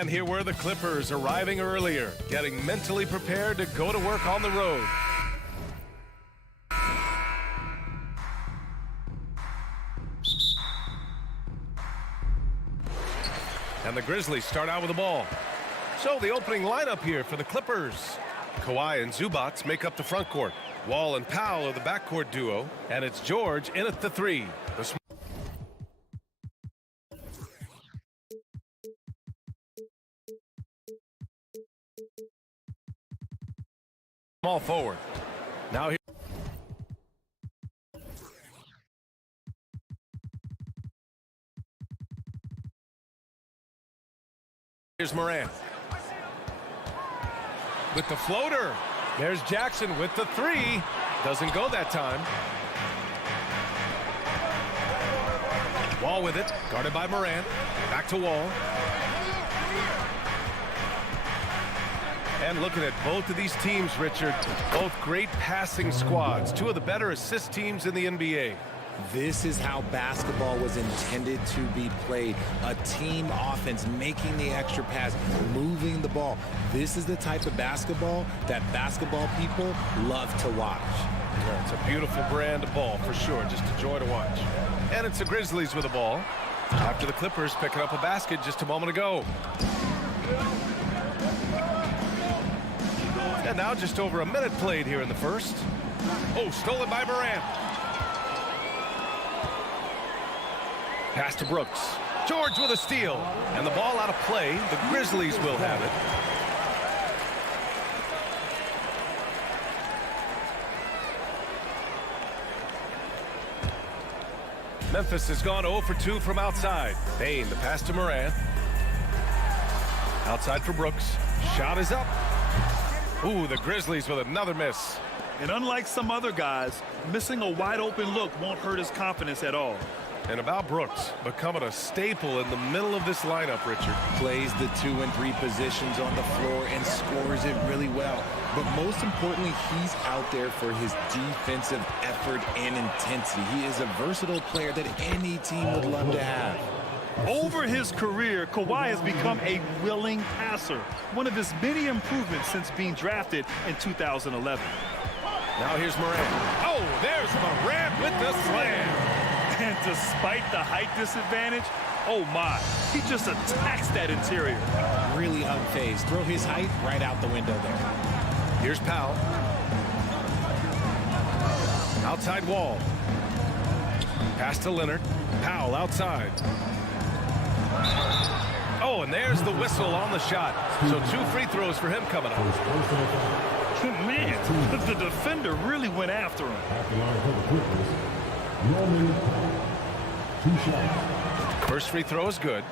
And here were the Clippers arriving earlier, getting mentally prepared to go to work on the road. And the Grizzlies start out with the ball. So the opening lineup here for the Clippers. Kawhi and Zubac make up the front court. Wall and Powell are the backcourt duo. And it's George in at the three. The small forward. Now here. Here's Morant. With the floater. There's Jackson with the three. Doesn't go that time. Wall with it. Guarded by Morant. Back to Wall. And looking at both of these teams, Richard, both great passing squads. Two of the better assist teams in the NBA. This is how basketball was intended to be played. A team offense, making the extra pass, moving the ball. This is the type of basketball that basketball people love to watch. Yeah, it's a beautiful brand of ball for sure. Just a joy to watch. And it's the Grizzlies with the ball. After the Clippers picking up a basket just a moment ago. And now just over a minute played here in the first. Oh, stolen by Morant. Pass to Brooks. George with a steal. And the ball out of play. The Grizzlies will have it. Memphis has gone 0 for 2 from outside. Bain, the pass to Morant. Outside for Brooks. Shot is up. Ooh, the Grizzlies with another miss. And unlike some other guys, missing a wide-open look won't hurt his confidence at all. And about Brooks, becoming a staple in the middle of this lineup, Richard. Plays the 2 and 3 positions on the floor and scores it really well. But most importantly, he's out there for his defensive effort and intensity. He is a versatile player that any team would love to have. Over his career, Kawhi has become a willing passer, one of his many improvements since being drafted in 2011. Now here's Morant. Oh, there's Morant with the slam. And despite the height disadvantage, oh my, he just attacks that interior. Really unfazed. Throw his height right out the window there. Here's Powell. Outside Wall. Pass to Leonard. Powell outside. Oh, and there's the whistle on the shot. So 2 free throws for him coming up. Man, the defender really went after him. First free throw is good.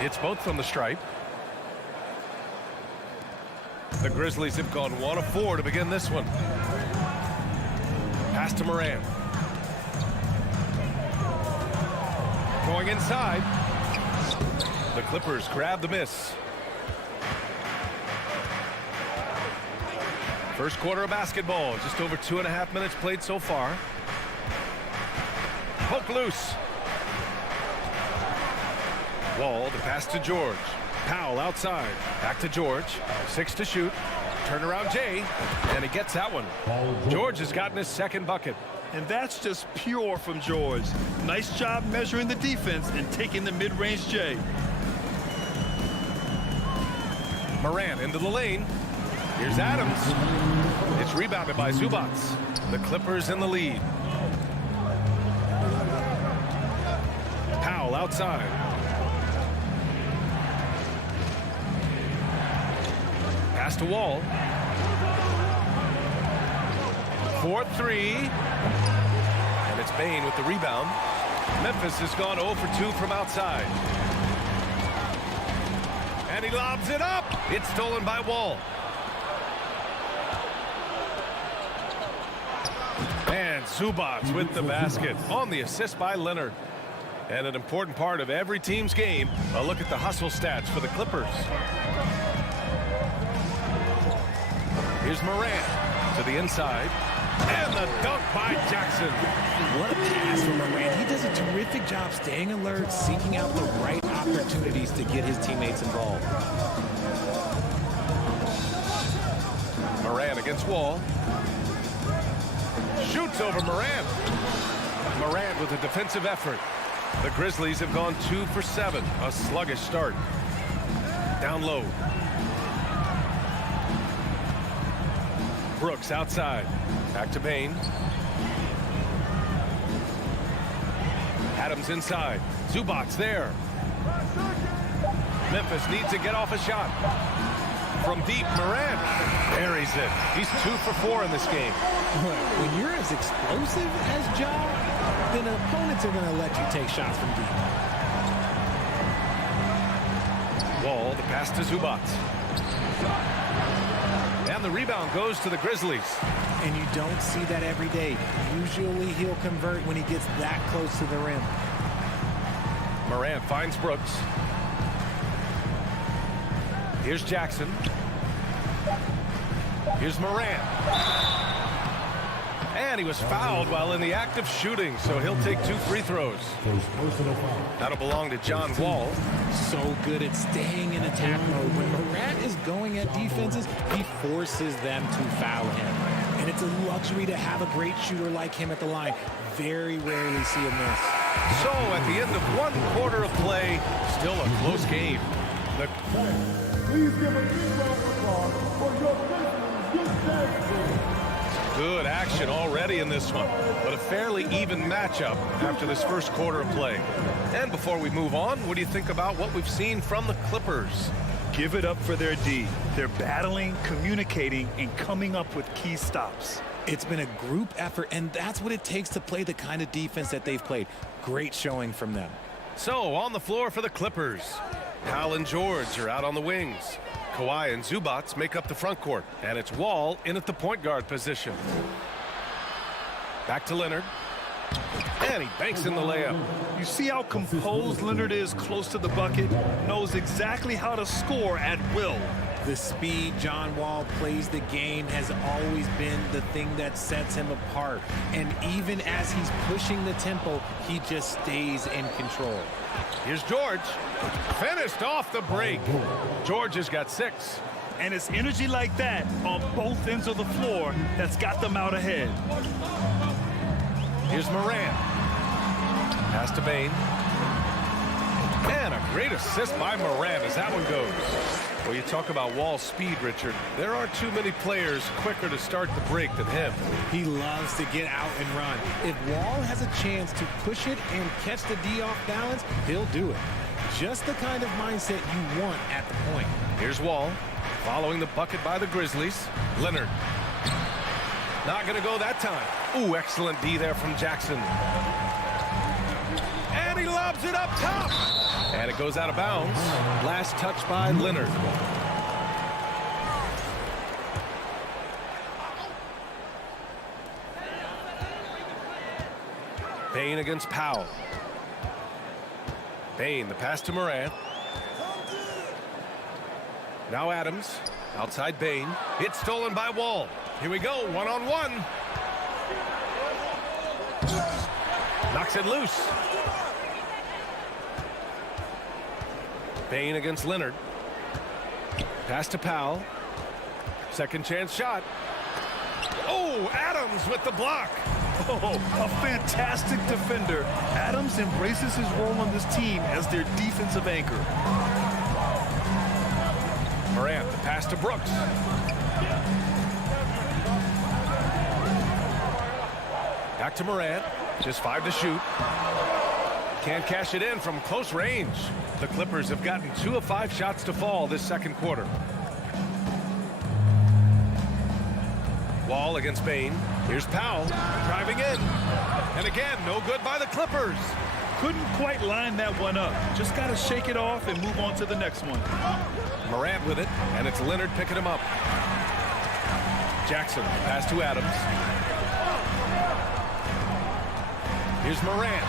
It's both from the stripe. The Grizzlies have gone 1 of 4 to begin this one. Pass to Morant. Going inside. The Clippers grab the miss. First quarter of basketball, just over 2.5 minutes played so far. Poke loose. Wall, the pass to George. Powell outside. Back to George. 6 to shoot. Turnaround Jay. And he gets that one. George has gotten his second bucket. And that's just pure from George. Nice job measuring the defense and taking the mid-range J. Morant into the lane. Here's Adams. It's rebounded by Zubac. The Clippers in the lead. Powell outside. Pass to Wall. 4-3. And it's Bain with the rebound. Memphis has gone 0 for 2 from outside. And he lobs it up. It's stolen by Wall. And Zubac with the basket on the assist by Leonard. And an important part of every team's game, a look at the hustle stats for the Clippers. Here's Morant to the inside. And the dunk by Jackson. What a pass from Morant. He does a terrific job staying alert, seeking out the right opportunities to get his teammates involved. Morant against Wall. Shoots over Morant. Morant with a defensive effort. The Grizzlies have gone 2 for 7. A sluggish start. Down low. Brooks outside. Back to Bain. Adams inside. Zubac's there. Memphis needs to get off a shot. From deep, Morant buries it. He's 2 for 4 in this game. When you're as explosive as Ja, then opponents are going to let you take shots from deep. Wall, the pass to Zubac. And the rebound goes to the Grizzlies. And you don't see that every day. Usually he'll convert when he gets that close to the rim. Morant finds Brooks. Here's Jackson. Here's Morant. And he was fouled while in the act of shooting, so he'll take 2 free throws. That'll belong to John Wall. So good at staying in attack mode. When Morant is going at defenses, he forces them to foul him. And it's a luxury to have a great shooter like him at the line. Very rarely see a miss. So at the end of 1 quarter of play, still a close game. Please give a big round of applause for your Good action already in this one, but a fairly even matchup after this first quarter of play. And before we move on, what do you think about what we've seen from the Clippers? Give it up for their D. They're battling, communicating, and coming up with key stops. It's been a group effort, and that's what it takes to play the kind of defense that they've played. Great showing from them. So on the floor for the Clippers, Hal and George are out on the wings. Kawhi and Zubac make up the front court, and it's Wall in at the point guard position. Back to Leonard. And he banks in the layup. You see how composed Leonard is close to the bucket? Knows exactly how to score at will. The speed John Wall plays the game has always been the thing that sets him apart. And even as he's pushing the tempo, he just stays in control. Here's George. Finished off the break. George has got 6. And it's energy like that on both ends of the floor that's got them out ahead. Here's Morant. Pass to Bain. And a great assist by Morant as that one goes. Well, you talk about Wall's speed, Richard. There aren't too many players quicker to start the break than him. He loves to get out and run. If Wall has a chance to push it and catch the D off balance, he'll do it. Just the kind of mindset you want at the point. Here's Wall, following the bucket by the Grizzlies. Leonard. Not going to go that time. Ooh, excellent D there from Jackson. And he lobs it up top. And it goes out of bounds. Last touch by Leonard. Bain against Powell. Bain, the pass to Morant. Now Adams, outside Bain. It's stolen by Wall. Here we go, one-on-one. Knocks it loose. Bain against Leonard. Pass to Powell. Second chance shot. Oh, Adams with the block. Oh, a fantastic defender. Adams embraces his role on this team as their defensive anchor. Morant, the pass to Brooks. Back to Morant. Just 5 to shoot. Can't cash it in from close range. The Clippers have gotten 2 of 5 shots to fall this second quarter. Wall against Bain. Here's Powell driving in. And again, no good by the Clippers. Couldn't quite line that one up. Just got to shake it off and move on to the next one. Morant with it, and it's Leonard picking him up. Jackson, pass to Adams. Here's Morant.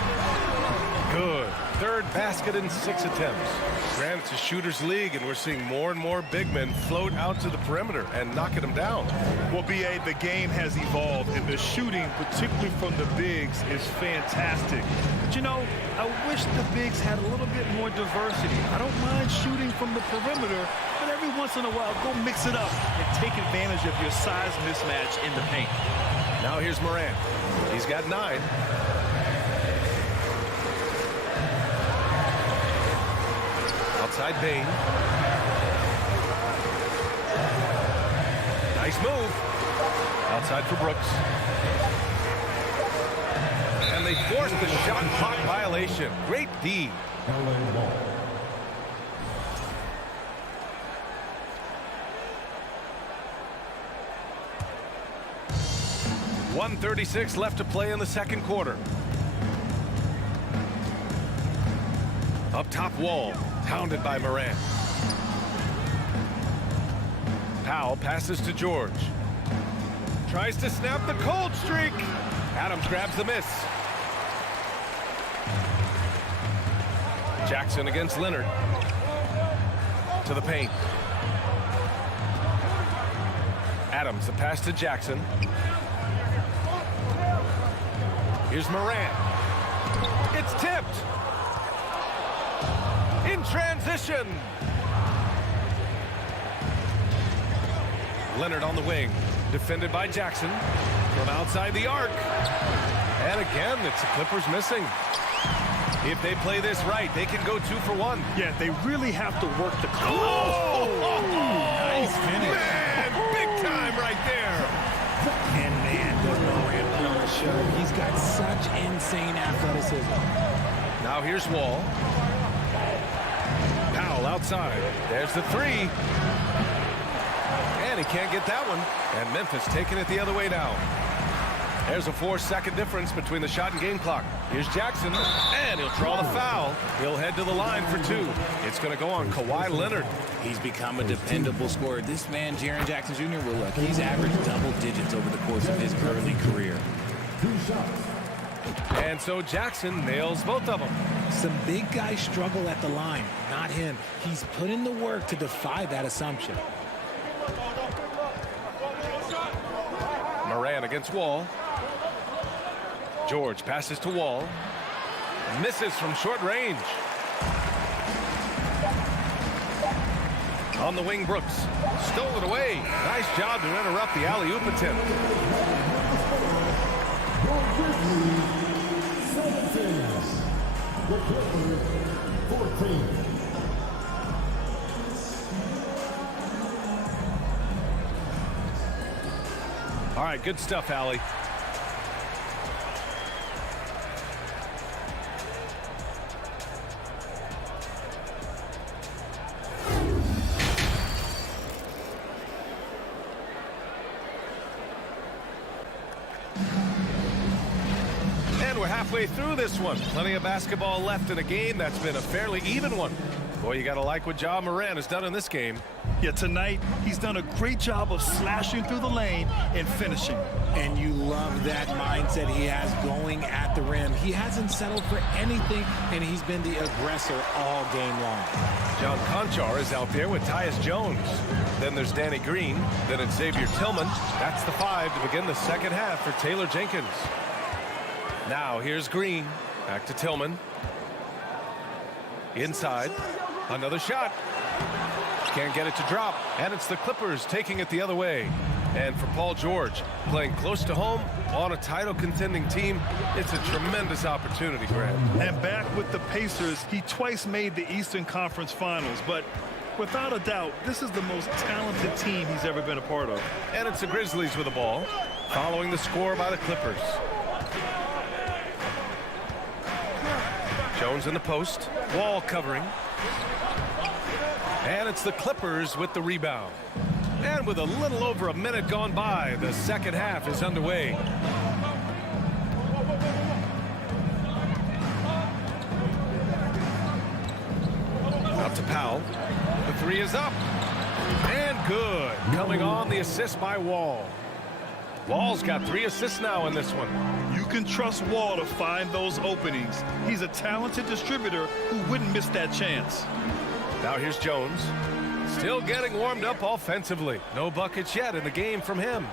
Good. third basket in 6 attempts. Granted, it's a shooter's league, and we're seeing more and more big men float out to the perimeter and knocking them down. Well, B.A., the game has evolved, and the shooting, particularly from the bigs, is fantastic. But, you know, I wish the bigs had a little bit more diversity. I don't mind shooting from the perimeter, but every once in a while, go mix it up and take advantage of your size mismatch in the paint. Now here's Morant. He's got 9. Outside Bain. Nice move. Outside for Brooks. And they forced the shot clock violation. Great D. 1:36 left to play in the second quarter. Up top, Wall, pounded by Morant. Powell passes to George. Tries to snap the cold streak. Adams grabs the miss. Jackson against Leonard. To the paint. Adams, the pass to Jackson. Here's Morant. It's tipped. In transition. Leonard on the wing. Defended by Jackson. From outside the arc. And again, it's the Clippers missing. If they play this right, they can go 2 for 1. Yeah, they really have to work the clock. Nice finish. Man, big time right there. And man, does Morant put on a show. He's got such insane athleticism. Now here's Wall. Powell outside. There's the 3. And he can't get that one. And Memphis taking it the other way now. There's a 4-second difference between the shot and game clock. Here's Jackson, and he'll draw the foul. He'll head to the line for 2. It's going to go on Kawhi Leonard. He's become a dependable scorer. This man, Jaren Jackson Jr., will look. He's averaged double digits over the course of his early career. And so Jackson nails both of them. Some big guys struggle at the line, not him. He's put in the work to defy that assumption. Morant against Wall. George passes to Wall. Misses from short range. On the wing, Brooks. Stole it away. Nice job to interrupt the alley-oop attempt. All right, good stuff, Allie. And we're halfway through this one. Plenty of basketball left in a game that's been a fairly even one. Boy, you got to like what Ja Morant has done in this game. Yeah, tonight, he's done a great job of slashing through the lane and finishing. And you love that mindset he has going at the rim. He hasn't settled for anything, and he's been the aggressor all game long. John Conchar is out there with Tyus Jones. Then there's Danny Green. Then it's Xavier Tillman. That's the 5 to begin the second half for Taylor Jenkins. Now here's Green. Back to Tillman. Inside. Another shot. Can't get it to drop. And it's the Clippers taking it the other way. And for Paul George, playing close to home on a title contending team, it's a tremendous opportunity, Grant. And back with the Pacers, he twice made the Eastern Conference Finals. But without a doubt, this is the most talented team he's ever been a part of. And it's the Grizzlies with the ball, following the score by the Clippers. Jones in the post. Wall covering. And it's the Clippers with the rebound. And with a little over a minute gone by, the second half is underway. Out to Powell. The 3 is up. And good. Coming on the assist by Wall. Wall's got 3 assists now in this one. You can trust Wall to find those openings. He's a talented distributor who wouldn't miss that chance. Now here's Jones. Still getting warmed up offensively. No buckets yet in the game from him.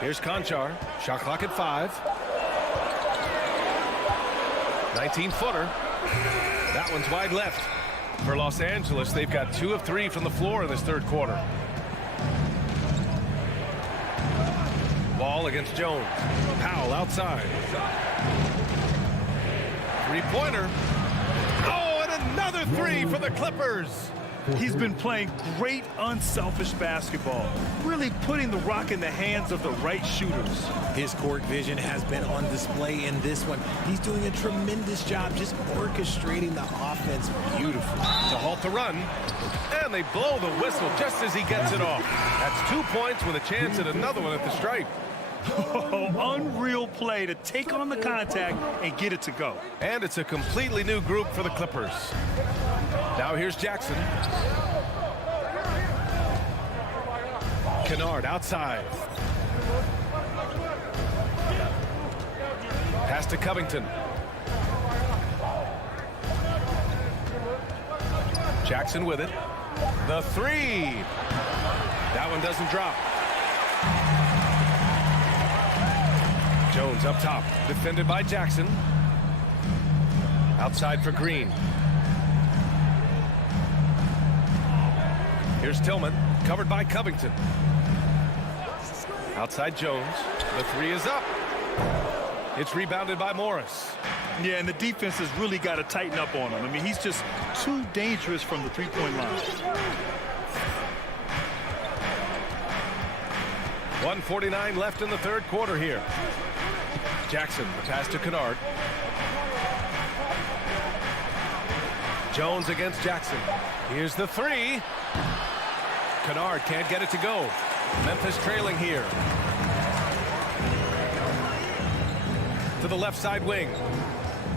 Here's Conchar. Shot clock at 5. 19-footer. That one's wide left. For Los Angeles, they've got 2 of 3 from the floor in this third quarter. Ball against Jones. Powell outside. Three-pointer. Oh, and another 3 for the Clippers. He's been playing great, unselfish basketball, really putting the rock in the hands of the right shooters. His court vision has been on display in this one. He's doing a tremendous job just orchestrating the offense beautifully. To halt the run, and they blow the whistle just as he gets it off. That's 2 points with a chance at another one at the stripe. Oh, unreal play to take on the contact and get it to go. And it's a completely new group for the Clippers. Now here's Jackson. Kennard outside. Pass to Covington. Jackson with it. The 3. That one doesn't drop. Jones up top, defended by Jackson. Outside for Green. Here's Tillman, covered by Covington. Outside Jones. The 3 is up. It's rebounded by Morris. Yeah, and the defense has really got to tighten up on him. I mean, he's just too dangerous from the three-point line. 1:49 left in the third quarter here. Jackson, the pass to Kennard. Jones against Jackson. Here's the 3. Kennard can't get it to go. Memphis trailing here. To the left side wing.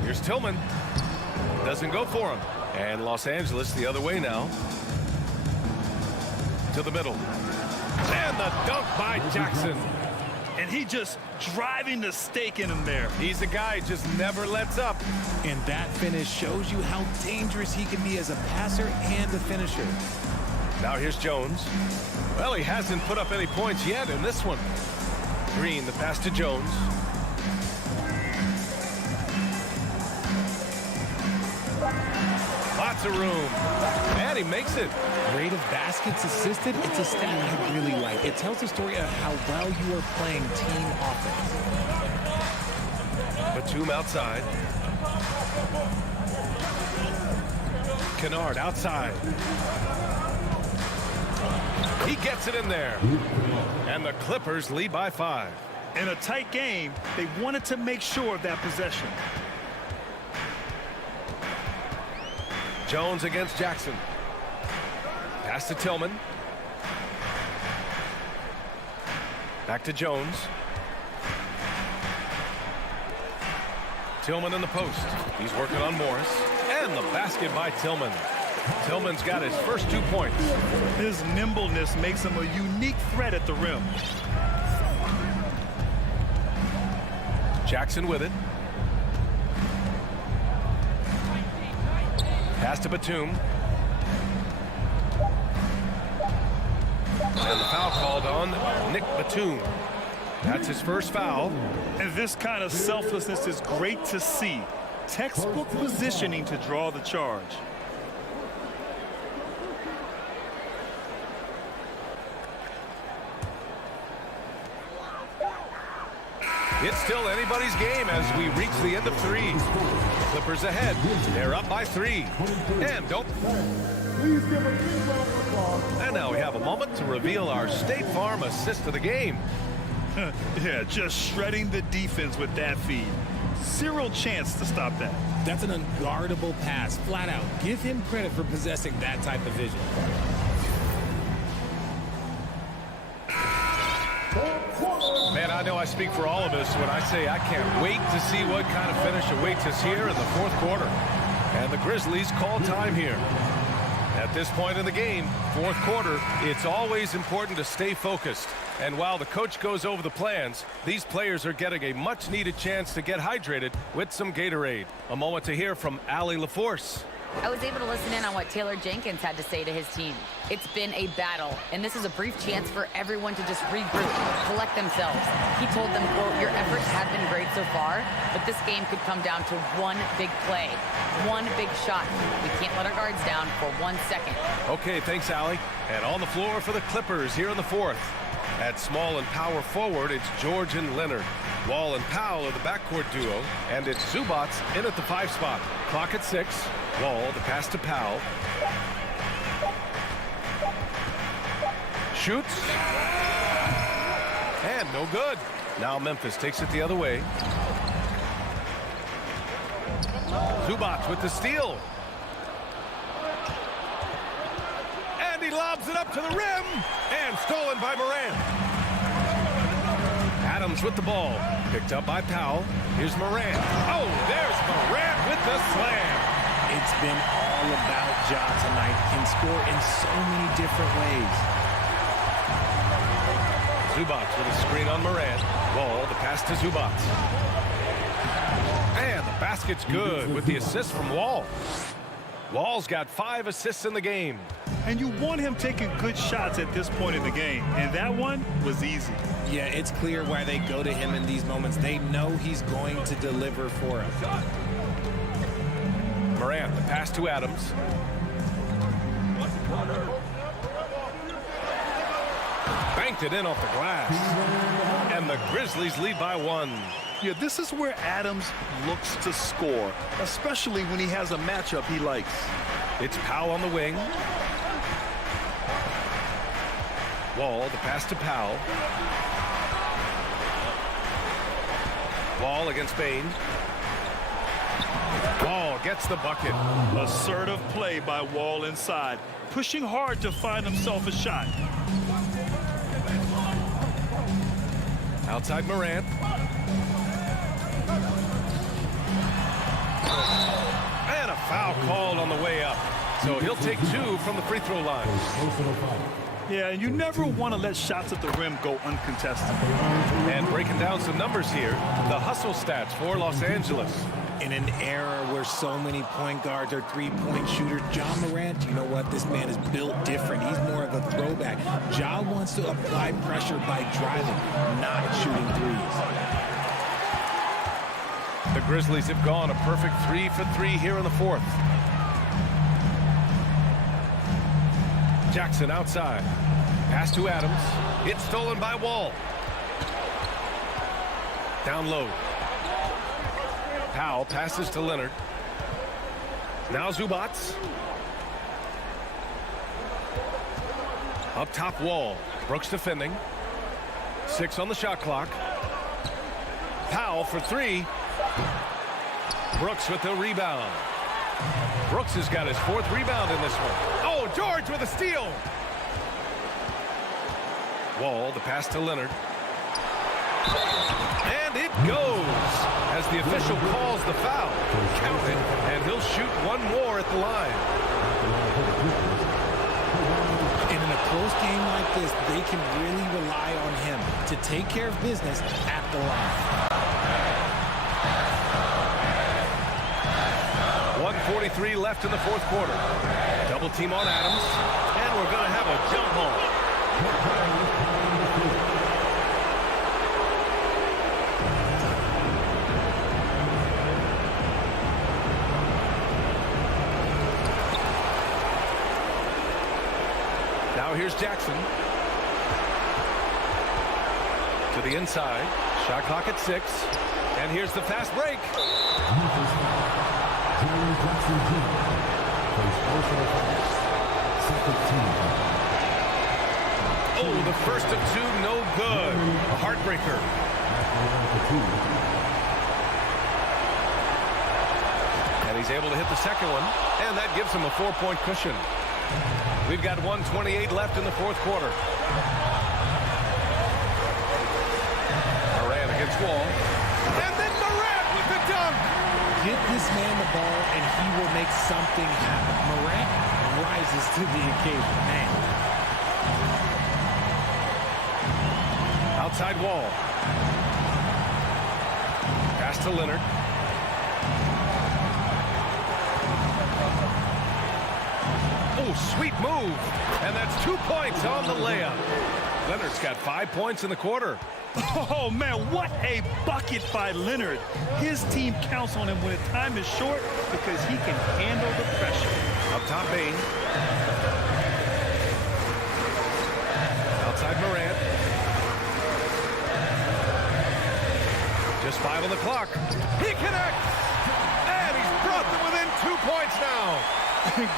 Here's Tillman. Doesn't go for him. And Los Angeles the other way now. To the middle. And the dunk by Jackson. And he just driving the stake in him there. He's a guy who just never lets up. And that finish shows you how dangerous he can be as a passer and a finisher. Now here's Jones. Well, he hasn't put up any points yet in this one. Green, the pass to Jones. Lots of room. And he makes it. Rate of baskets assisted, it's a stat I really like. It tells the story of how well you are playing team offense. Batum outside. Kennard outside. He gets it in there. And the Clippers lead by 5. In a tight game, they wanted to make sure of that possession. Jones against Jackson. Pass to Tillman. Back to Jones. Tillman in the post. He's working on Morris. And the basket by Tillman. Tillman's got his first 2 points. His nimbleness makes him a unique threat at the rim. Jackson with it. Pass to Batum. And the foul called on Nick Batum. That's his first foul. And this kind of selflessness is great to see. Textbook positioning to draw the charge. It's still anybody's game as we reach the end of 3. Clippers ahead. They're up by 3. And don't. Please give a big round of applause. And now we have a moment to reveal our State Farm assist of the game. Yeah, just shredding the defense with that feed. Zero chance to stop that. That's an unguardable pass, flat out. Give him credit for possessing that type of vision. Man, I know I speak for all of us when I say I can't wait to see what kind of finish awaits us here in the fourth quarter. And the Grizzlies call time here. At this point in the game, fourth quarter, it's always important to stay focused. And while the coach goes over the plans, these players are getting a much-needed chance to get hydrated with some Gatorade. A moment to hear from Allie LaForce. I was able to listen in on what Taylor Jenkins had to say to his team. It's been a battle, and this is a brief chance for everyone to just regroup, collect themselves. He told them, quote, your efforts have been great so far, but this game could come down to one big play, one big shot. We can't let our guards down for 1 second. Okay, thanks, Allie. And on the floor for the Clippers here in the fourth. At small and power forward, it's George and Leonard. Wall and Powell are the backcourt duo, and it's Zubac in at the 5 spot. Clock at 6. Wall, the pass to Powell. Shoots. And no good. Now Memphis takes it the other way. Zubac with the steal. And he lobs it up to the rim. And stolen by Morant. Adams with the ball. Picked up by Powell. Here's Morant. Oh, there's Morant with the slam. It's been all about Ja tonight. Can score in so many different ways. Zubac with a screen on Morant. Wall, the pass to Zubac. And the basket's good with the assist from Wall. Wall's got 5 assists in the game. And you want him taking good shots at this point in the game. And that one was easy. Yeah, it's clear why they go to him in these moments. They know he's going to deliver for them. Morant, the pass to Adams. Banked it in off the glass. And the Grizzlies lead by 1. Yeah, this is where Adams looks to score, especially when he has a matchup he likes. It's Powell on the wing. Wall, the pass to Powell. Wall against Bain. Wall gets the bucket. Assertive play by Wall inside, pushing hard to find himself a shot. Outside Morant. And a foul called on the way up. So he'll take 2 from the free throw line. Yeah, and you never want to let shots at the rim go uncontested. And breaking down some numbers here, the hustle stats for Los Angeles. In an era where so many point guards are three-point shooters, Ja Morant, you know what? This man is built different. He's more of a throwback. Ja wants to apply pressure by driving, not shooting threes. The Grizzlies have gone a perfect 3 for 3 here in the fourth. Jackson outside. Pass to Adams. It's stolen by Wall. Down low. Powell passes to Leonard. Now Zubac. Up top, Wall. Brooks defending. 6 on the shot clock. Powell for 3. Brooks with the rebound. Brooks has got his 4th rebound in this one. Oh, George with a steal. Wall, the pass to Leonard. And it goes as the official calls the foul. Count it, and he'll shoot 1 more at the line. And in a close game like this, they can really rely on him to take care of business at the line. 1:43 left in the fourth quarter. Double team on Adams, and we're going to have a jump ball. Now here's Jackson. To the inside. Shot clock at 6. And here's the fast break. Oh, the first of 2, no good. A heartbreaker. And he's able to hit the second one, and that gives him a 4-point cushion. We've got 1:28 left in the fourth quarter. Morant against Wall. And then Morant with the dunk. Get this man the ball, and he will make something happen. Morant rises to the occasion, man. Outside Wall. Pass to Leonard. Oh, sweet move. And that's 2 points on the layup. Leonard's got 5 points in the quarter. Oh, man, what a bucket by Leonard. His team counts on him when the time is short because he can handle the pressure. Up top, Bain. Outside Morant. Just 5 on the clock. He connects! And he's brought them within 2 points now.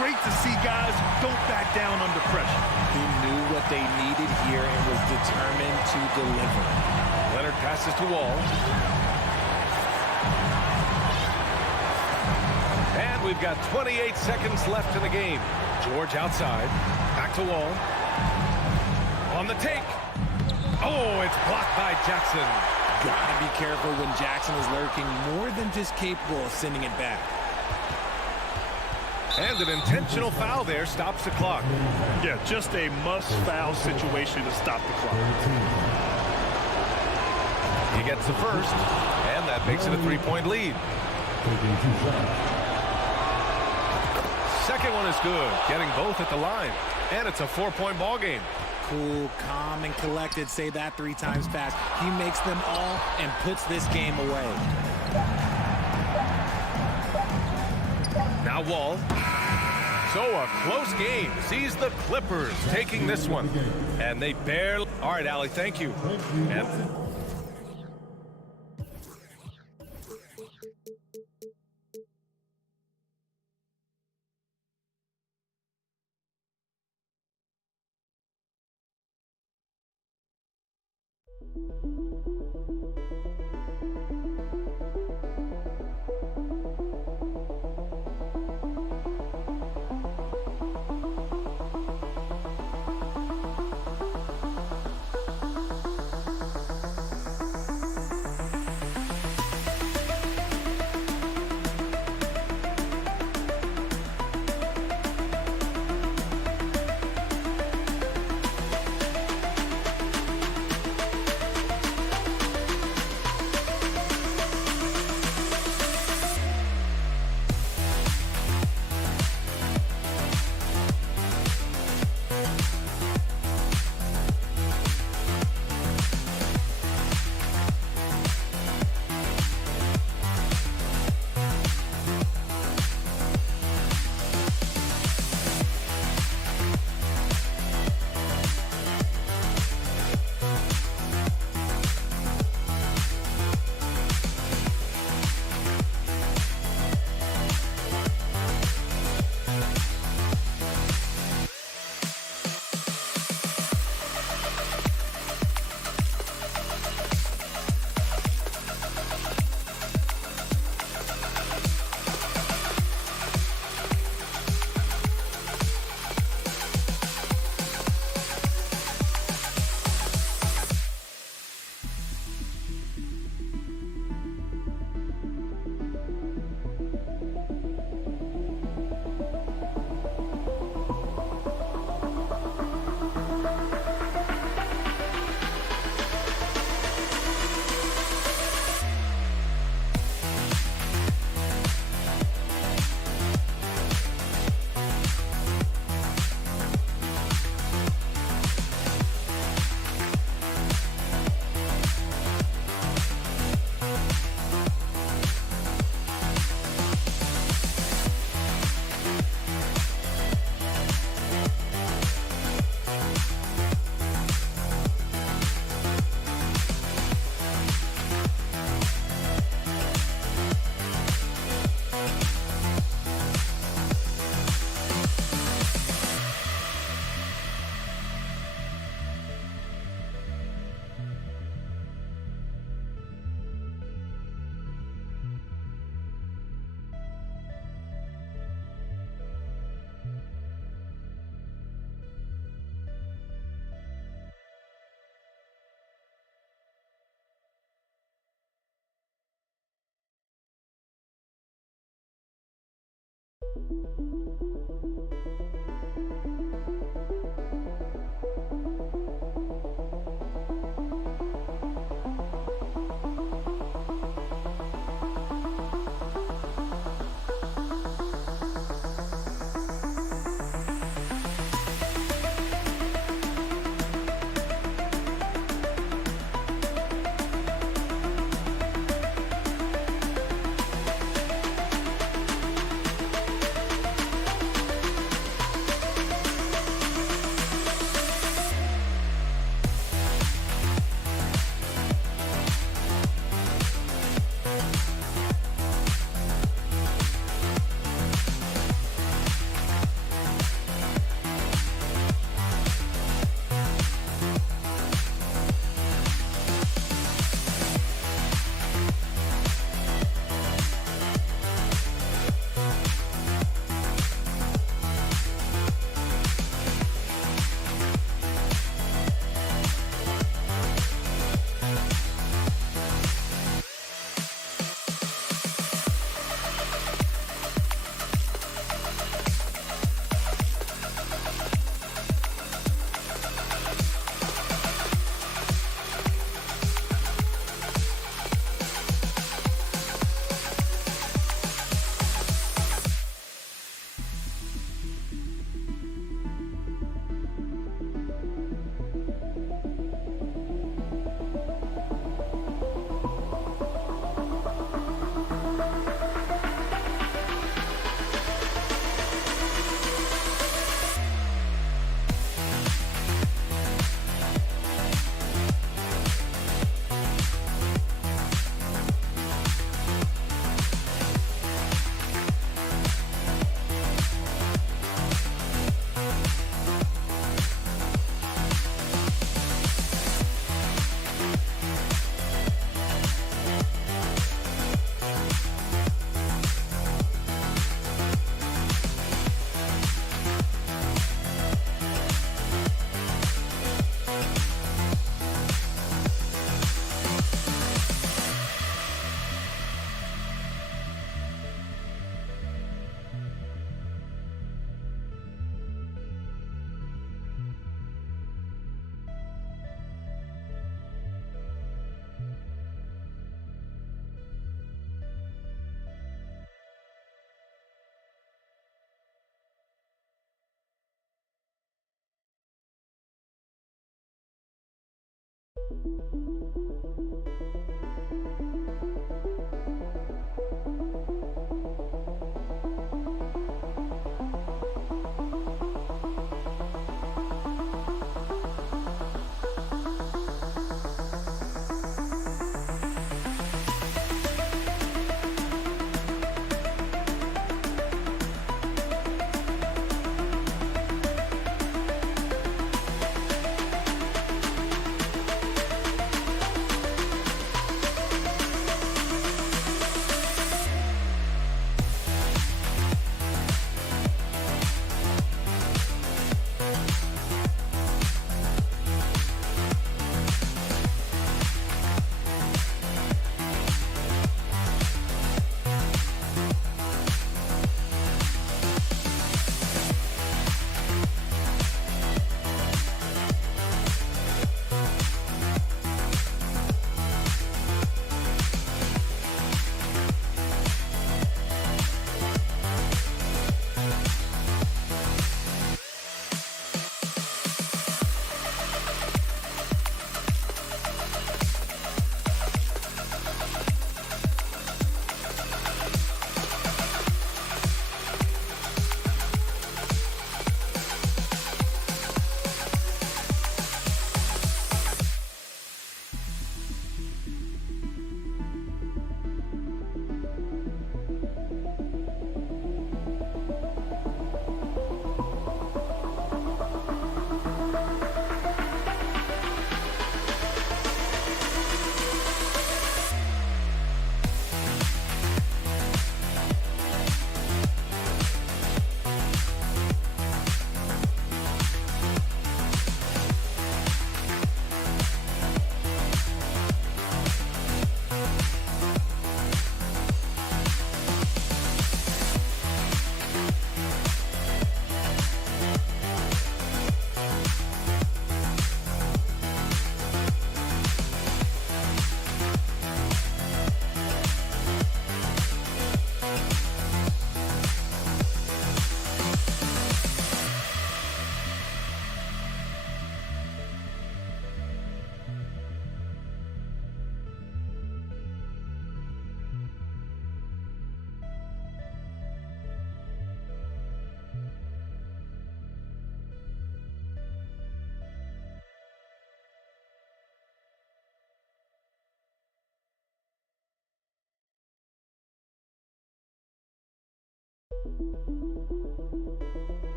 Great to see guys who don't back down under pressure. He knew what they needed here and was determined to deliver. Leonard passes to Wall. And we've got 28 seconds left in the game. George outside. Back to Wall. On the take. Oh, it's blocked by Jackson. Gotta be careful when Jackson is lurking more than just capable of sending it back. And an intentional foul there stops the clock. Yeah, just a must-foul situation to stop the clock. He gets the first, and that makes it a 3-point lead. Second one is good, getting both at the line. And it's a 4-point ball game. Cool, calm, and collected. Say that 3 times fast. He makes them all and puts this game away. Now Wall. So a close game sees the Clippers taking this one. And they barely... All right, Allie, thank you. And...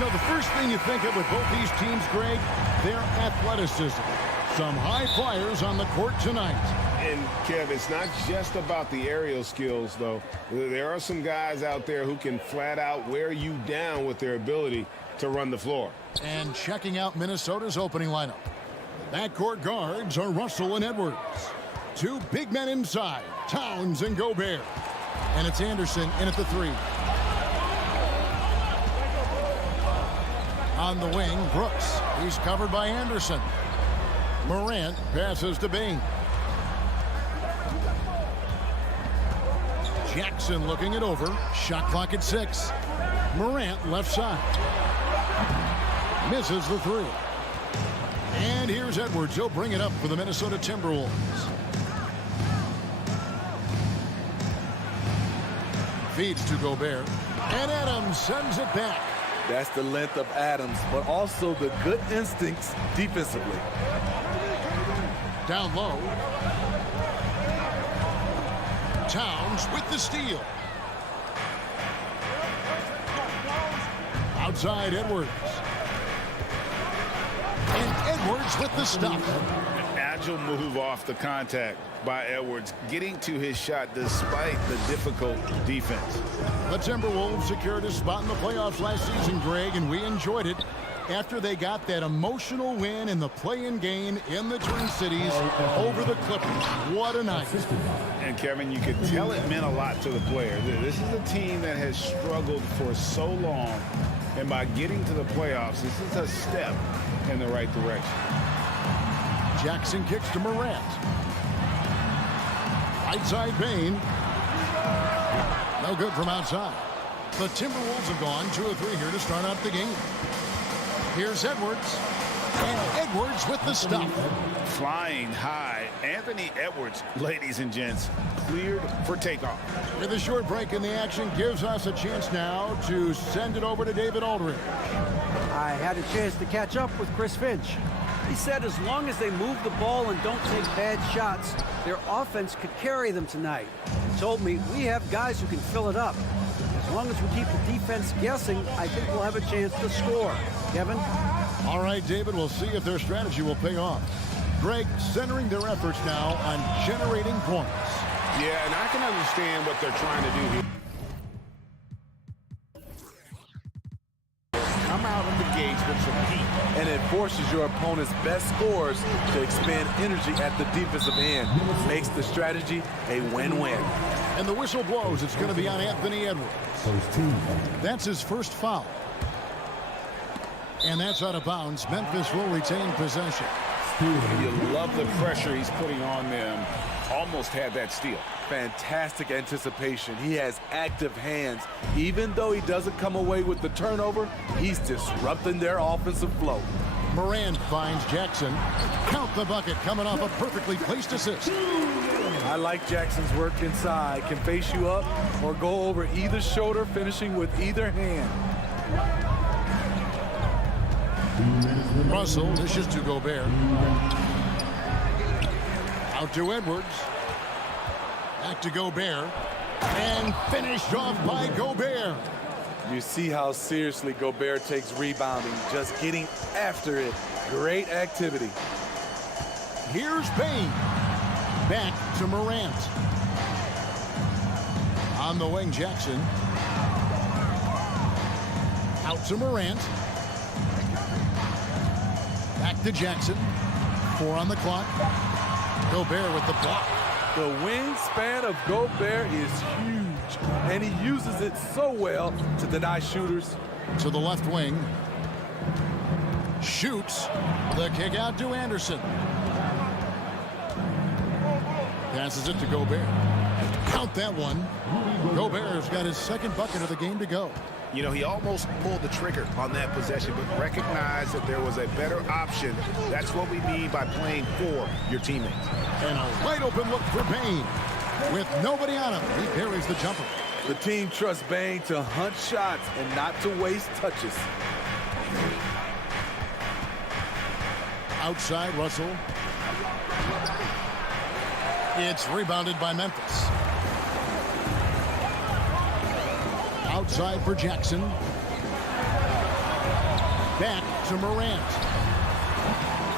You know, the first thing you think of with both these teams, Greg, their athleticism. Some high flyers on the court tonight. And, Kev, it's not just about the aerial skills, though. There are some guys out there who can flat out wear you down with their ability to run the floor. And checking out Minnesota's opening lineup. Backcourt guards are Russell and Edwards. Two big men inside, Towns and Gobert. And it's Anderson in at the three. On the wing, Brooks. He's covered by Anderson. Morant passes to Bain. Jackson looking it over. Shot clock at 6. Morant left side. Misses the three. And here's Edwards. He'll bring it up for the Minnesota Timberwolves. Feeds to Gobert. And Adams sends it back. That's the length of Adams, but also the good instincts defensively. Down low. Towns with the steal. Outside Edwards. And Edwards with the stop. An agile move off the contact by Edwards, getting to his shot despite the difficult defense. The Timberwolves secured a spot in the playoffs last season, Greg, and we enjoyed it after they got that emotional win in the play-in game in the Twin Cities over the Clippers. What a night. And Kevin, you could tell it meant a lot to the players. This is a team that has struggled for so long, and by getting to the playoffs, this is a step in the right direction. Jackson kicks to Morant. Right side Bain. No good from outside. The Timberwolves have gone 2 of 3 here to start out the game. Here's Edwards. And Edwards with the stop. Flying high, Anthony Edwards, ladies and gents, cleared for takeoff. With a short break in the action, gives us a chance now to send it over to David Aldridge. I had a chance to catch up with Chris Finch. He said as long as they move the ball and don't take bad shots, their offense could carry them tonight. He told me we have guys who can fill it up. As long as we keep the defense guessing, I think we'll have a chance to score. Kevin? All right, David, we'll see if their strategy will pay off. Greg, centering their efforts now on generating points. Yeah, and I can understand what they're trying to do here. Come out of the gates with some heat. And it forces your opponent's best scorers to expend energy at the defensive end. Makes the strategy a win-win. And the whistle blows. It's going to be on Anthony Edwards. That's his first foul. And that's out of bounds. Memphis will retain possession. You love the pressure he's putting on them. Almost had that steal. Fantastic anticipation. He has active hands. Even though he doesn't come away with the turnover, he's disrupting their offensive flow. Morant finds Jackson. Count the bucket coming off a perfectly placed assist. I like Jackson's work inside. Can face you up or go over either shoulder, finishing with either hand. Russell dishes to Gobert. Out to Edwards. Back to Gobert. And finished off by Gobert. You see how seriously Gobert takes rebounding, just getting after it. Great activity. Here's Bain. Back to Morant. On the wing, Jackson. Out to Morant. Back to Jackson. 4 on the clock. Gobert with the block. The wingspan of Gobert is huge, and he uses it so well to deny shooters. To the left wing. Shoots. The kick out to Anderson. Passes it to Gobert. Count that one. Gobert's got his second bucket of the game to go. You know, he almost pulled the trigger on that possession, but recognized that there was a better option. That's what we mean by playing for your teammates. And a wide open look for Bain. With nobody on him, he buries the jumper. The team trusts Bain to hunt shots and not to waste touches. Outside, Russell. It's rebounded by Memphis. Outside for Jackson. Back to Morant.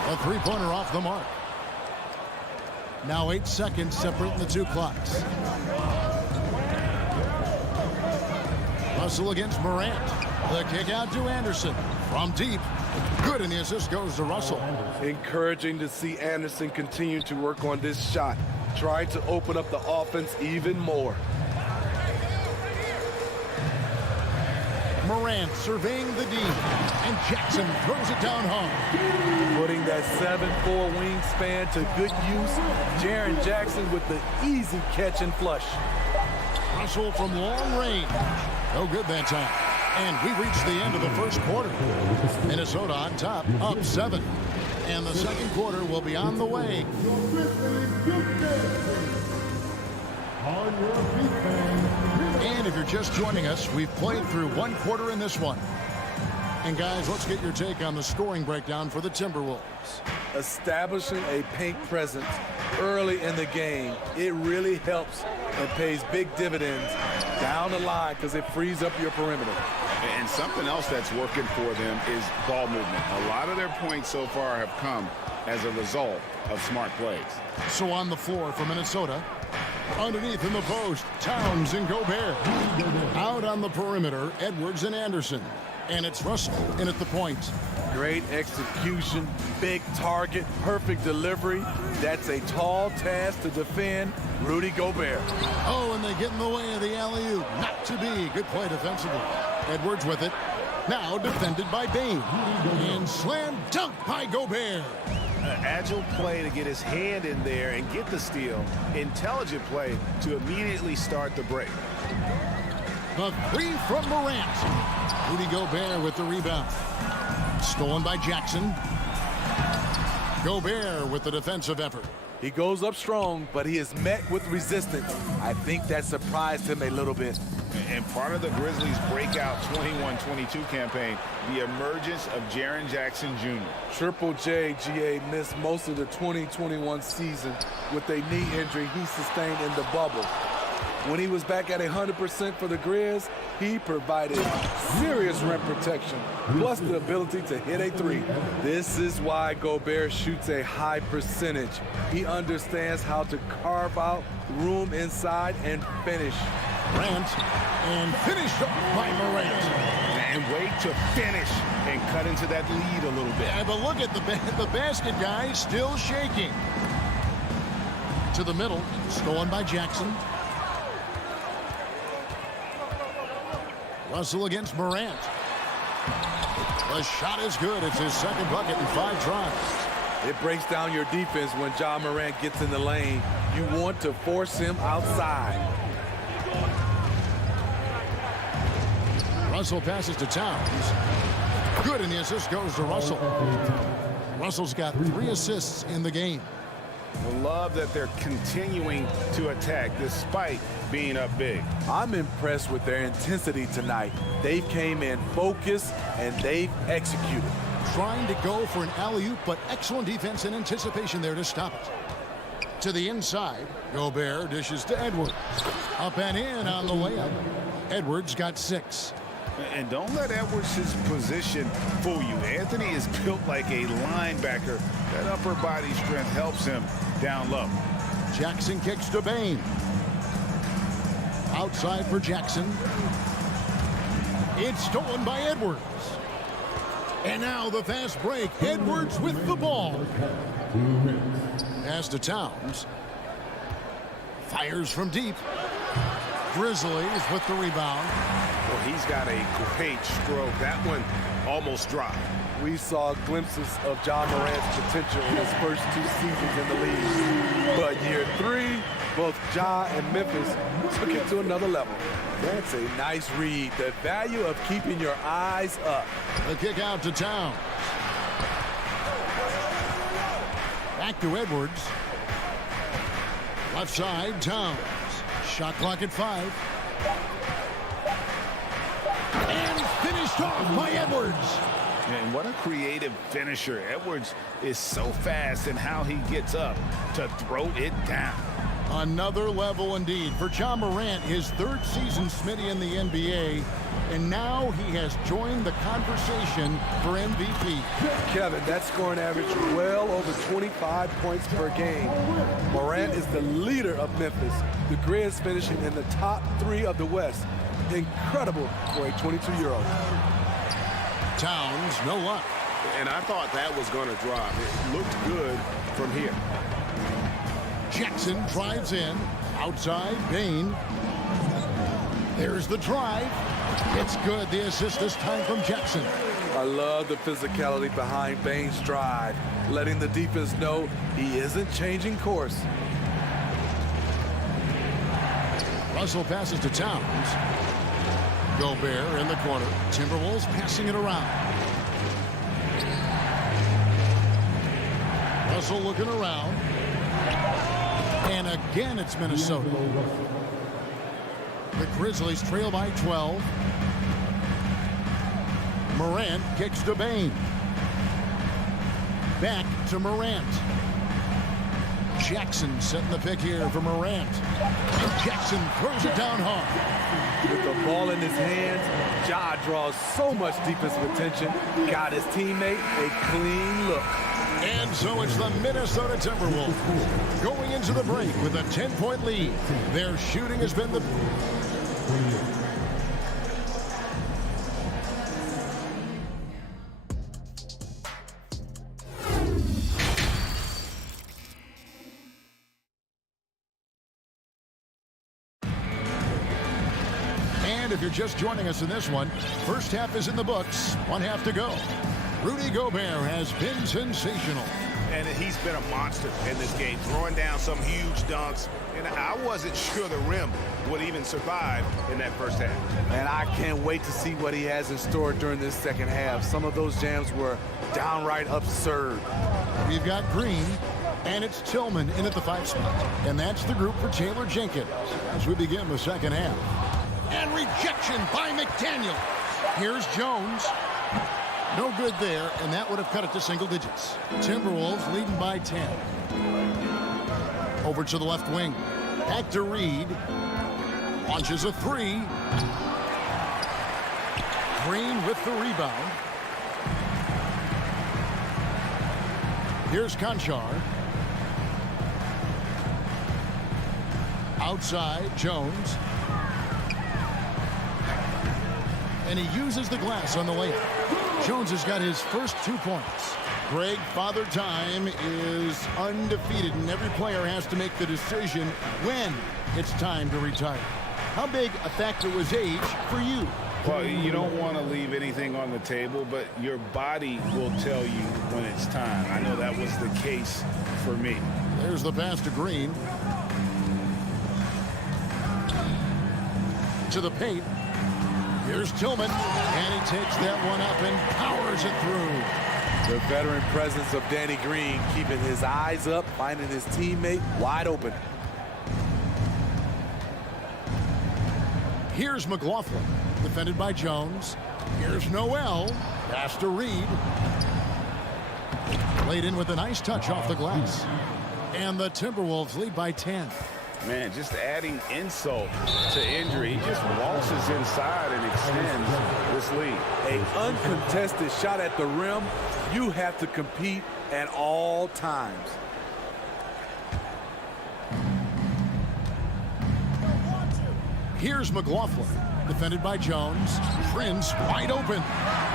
A three-pointer off the mark. Now 8 seconds separating the two clocks. Russell against Morant. The kick out to Anderson. From deep. Good, and the assist goes to Russell. Encouraging to see Anderson continue to work on this shot. Trying to open up the offense even more. Morant surveying the D, and Jackson throws it down hard. Putting that 7'4" wingspan to good use. Jaren Jackson with the easy catch and flush. Russell from long range. No good that time. And we've reached the end of the first quarter. Minnesota on top, up 7. And the second quarter will be on the way. And if you're just joining us, we've played through one quarter in this one. And guys, let's get your take on the scoring breakdown for the Timberwolves. Establishing a paint presence early in the game, it really helps and pays big dividends down the line because it frees up your perimeter. And something else that's working for them is ball movement. A lot of their points so far have come as a result of smart plays. So on the floor for Minnesota, underneath in the post, Towns and Gobert. Out on the perimeter, Edwards and Anderson. And it's Russell in at the point. Great execution, big target, perfect delivery. That's a tall task to defend Rudy Gobert. Oh, and they get in the way of the alley-oop. Not to be. Good play defensively. Edwards with it. Now defended by Bain. And slam dunk by Gobert. Agile play to get his hand in there and get the steal. Intelligent play to immediately start the break. The three from Morant. Rudy Gobert with the rebound. Stolen by Jackson. Gobert with the defensive effort. He goes up strong, but he is met with resistance. I think that surprised him a little bit. And part of the Grizzlies' breakout 21-22 campaign, the emergence of Jaren Jackson Jr. Triple J, GA, missed most of the 2021 season with a knee injury he sustained in the bubble. When he was back at 100% for the Grizz, he provided serious rim protection, plus the ability to hit a three. This is why Gobert shoots a high percentage. He understands how to carve out room inside and finish. Morant, and finished by Morant. And wait to finish and cut into that lead a little bit. Yeah, but look at the basket guy still shaking. To the middle, stolen by Jackson. Russell against Morant. The shot is good. It's his second bucket in 5 tries. It breaks down your defense when Ja Morant gets in the lane. You want to force him outside. Russell passes to Towns. Good, and the assist goes to Russell. Russell's got 3 assists in the game. I love that they're continuing to attack despite being up big. I'm impressed with their intensity tonight. They came in focused and they've executed. Trying to go for an alley-oop, but excellent defense and anticipation there to stop it. To the inside, Gobert dishes to Edwards. Up and in on the layup. Edwards got 6. And don't let Edwards' position fool you. Anthony is built like a linebacker. That upper body strength helps him down low. Jackson kicks to Bain. Outside for Jackson. It's stolen by Edwards. And now the fast break. Edwards with the ball. Pass to Towns. Fires from deep. Grizzlies with the rebound. Well, he's got a great stroke. That one almost dropped. We saw glimpses of Ja Morant's potential in his first 2 seasons in the league. But year 3, both Ja and Memphis took it to another level. That's a nice read. The value of keeping your eyes up. The kick out to Towns. Back to Edwards. Left side, Towns. Shot clock at 5. And finished off by Edwards. And what a creative finisher. Edwards is so fast in how he gets up to throw it down. Another level indeed for Ja Morant, his 3rd season, Smitty, in the NBA. And now he has joined the conversation for MVP. Kevin, that scoring average well over 25 points per game. Morant is the leader of Memphis. The Grizz finishing in the top 3 of the West. Incredible for a 22-year-old. Towns, no luck. And I thought that was going to drop. It looked good from here. Jackson drives in. Outside, Bain. There's the drive. It's good. The assist this time from Jackson. I love the physicality behind Bain's drive, letting the defense know he isn't changing course. Russell passes to Towns. Gobert in the corner. Timberwolves passing it around. Russell looking around. And again, it's Minnesota. The Grizzlies trail by 12. Morant kicks to Bain. Back to Morant. Jackson setting the pick here for Morant. And Jackson throws it down hard. With the ball in his hands, Ja draws so much defensive attention. Got his teammate a clean look. And so it's the Minnesota Timberwolves going into the break with a 10-point lead. Their shooting has been the... And if you're just joining us in this one, first half is in the books, 1 half to go. Rudy Gobert has been sensational. And he's been a monster in this game, throwing down some huge dunks. And I wasn't sure the rim would even survive in that first half. And I can't wait to see what he has in store during this second half. Some of those jams were downright absurd. We've got Green, and it's Tillman in at the 5 spot. And that's the group for Taylor Jenkins as we begin the second half. And rejection by McDaniel. Here's Jones. No good there, and that would have cut it to single digits. Timberwolves leading by 10. Over to the left wing. Back to Reed. Launches a 3. Green with the rebound. Here's Conchar. Outside, Jones. And he uses the glass on the layup. Jones has got his first 2 points. Greg, Father Time is undefeated, and every player has to make the decision when it's time to retire. How big a factor was age for you? Well, you don't want to leave anything on the table, but your body will tell you when it's time. I know that was the case for me. There's the pass to Green. To the paint. Here's Tillman, and he takes that one up and powers it through. The veteran presence of Danny Green keeping his eyes up, finding his teammate wide open. Here's McLaughlin, defended by Jones. Here's Noel, pass to Reed. Laid in with a nice touch off the glass. And the Timberwolves lead by 10. Man, just adding insult to injury. He just waltzes inside and extends this lead. An uncontested shot at the rim. You have to compete at all times. Here's McLaughlin, defended by Jones. Prince wide open.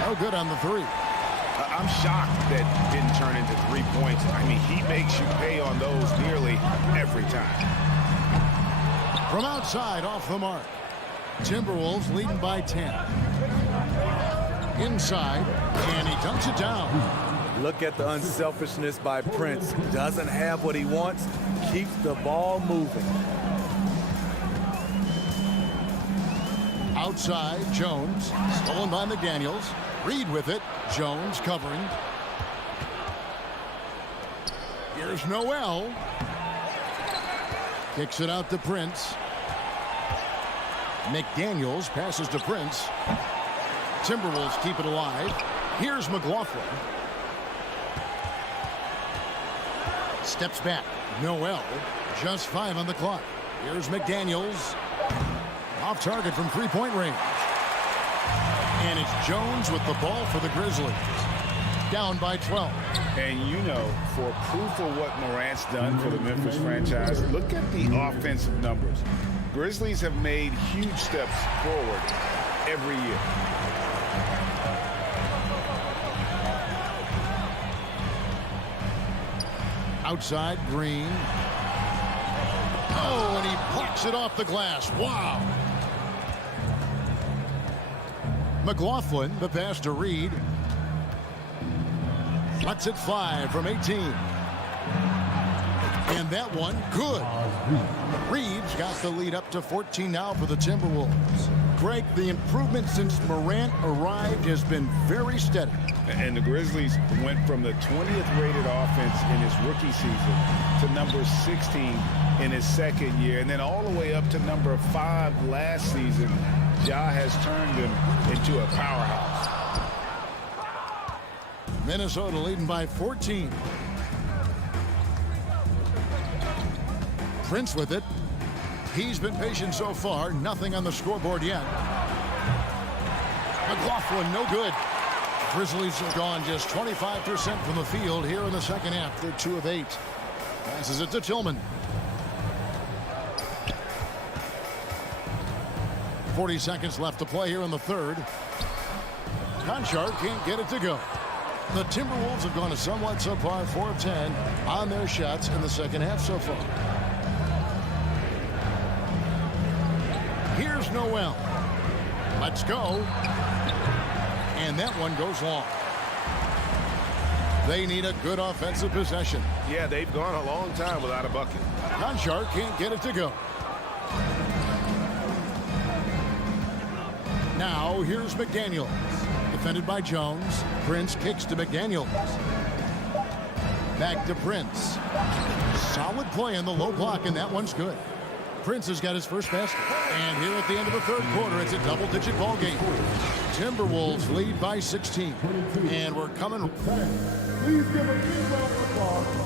No good on the 3. I'm shocked that didn't turn into 3 points. I mean, he makes you pay on those nearly every time. From outside, off the mark. Timberwolves leading by 10. Inside, and he dunks it down. Look at the unselfishness by Prince. Doesn't have what he wants, keeps the ball moving. Outside, Jones, stolen by McDaniels. Reed with it, Jones covering. Here's Noel. Kicks it out to Prince. McDaniels passes to Prince. Timberwolves keep it alive. Here's McLaughlin. Steps back. Noel. Just 5 on the clock. Here's McDaniels. Off target from 3-point range. And it's Jones with the ball for the Grizzlies. Down by 12. And you know, for proof of what Morant's done for the Memphis franchise, look at the offensive numbers. Grizzlies have made huge steps forward every year. Outside, Green. Oh, and he blocks it off the glass. Wow. McLaughlin, the pass to Reed. Lets it fly from 18. And that one, good. Reed's got the lead up to 14 now for the Timberwolves. Greg, the improvement since Morant arrived has been very steady. And the Grizzlies went from the 20th rated offense in his rookie season to number 16 in his second year, and then all the way up to number 5 last season. Ja has turned him into a powerhouse. Minnesota leading by 14. Prince with it. He's been patient so far. Nothing on the scoreboard yet. McLaughlin, no good. Grizzlies have gone just 25% from the field here in the second half. They're 2 of 8. Passes it to Tillman. 40 seconds left to play here in the third. Conchar can't get it to go. The Timberwolves have gone a somewhat subpar 4 of 10 on their shots in the second half so far. Here's Noel. Let's go. And that one goes long. They need a good offensive possession. Yeah, they've gone a long time without a bucket. Conchar can't get it to go. Now here's McDaniels. Defended by Jones. Prince kicks to McDaniels. Back to Prince. Solid play in the low block, and that one's good. Prince has got his first basket. And here at the end of the third quarter, it's a double-digit ball game. Timberwolves lead by 16. And we're coming.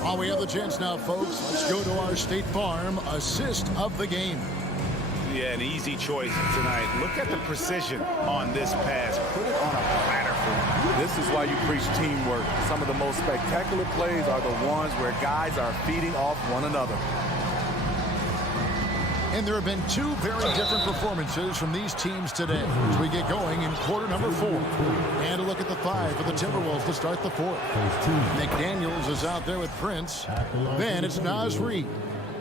Oh, we have the chance now, folks. Let's go to our State Farm assist of the game. Yeah, an easy choice tonight. Look at the precision on this pass. Put it on a platter for him. This is why you preach teamwork. Some of the most spectacular plays are the ones where guys are feeding off one another. And there have been 2 very different performances from these teams today as we get going in quarter number 4. And a look at the 5 for the Timberwolves to start the 4th. McDaniels is out there with Prince. Then it's Naz Reid.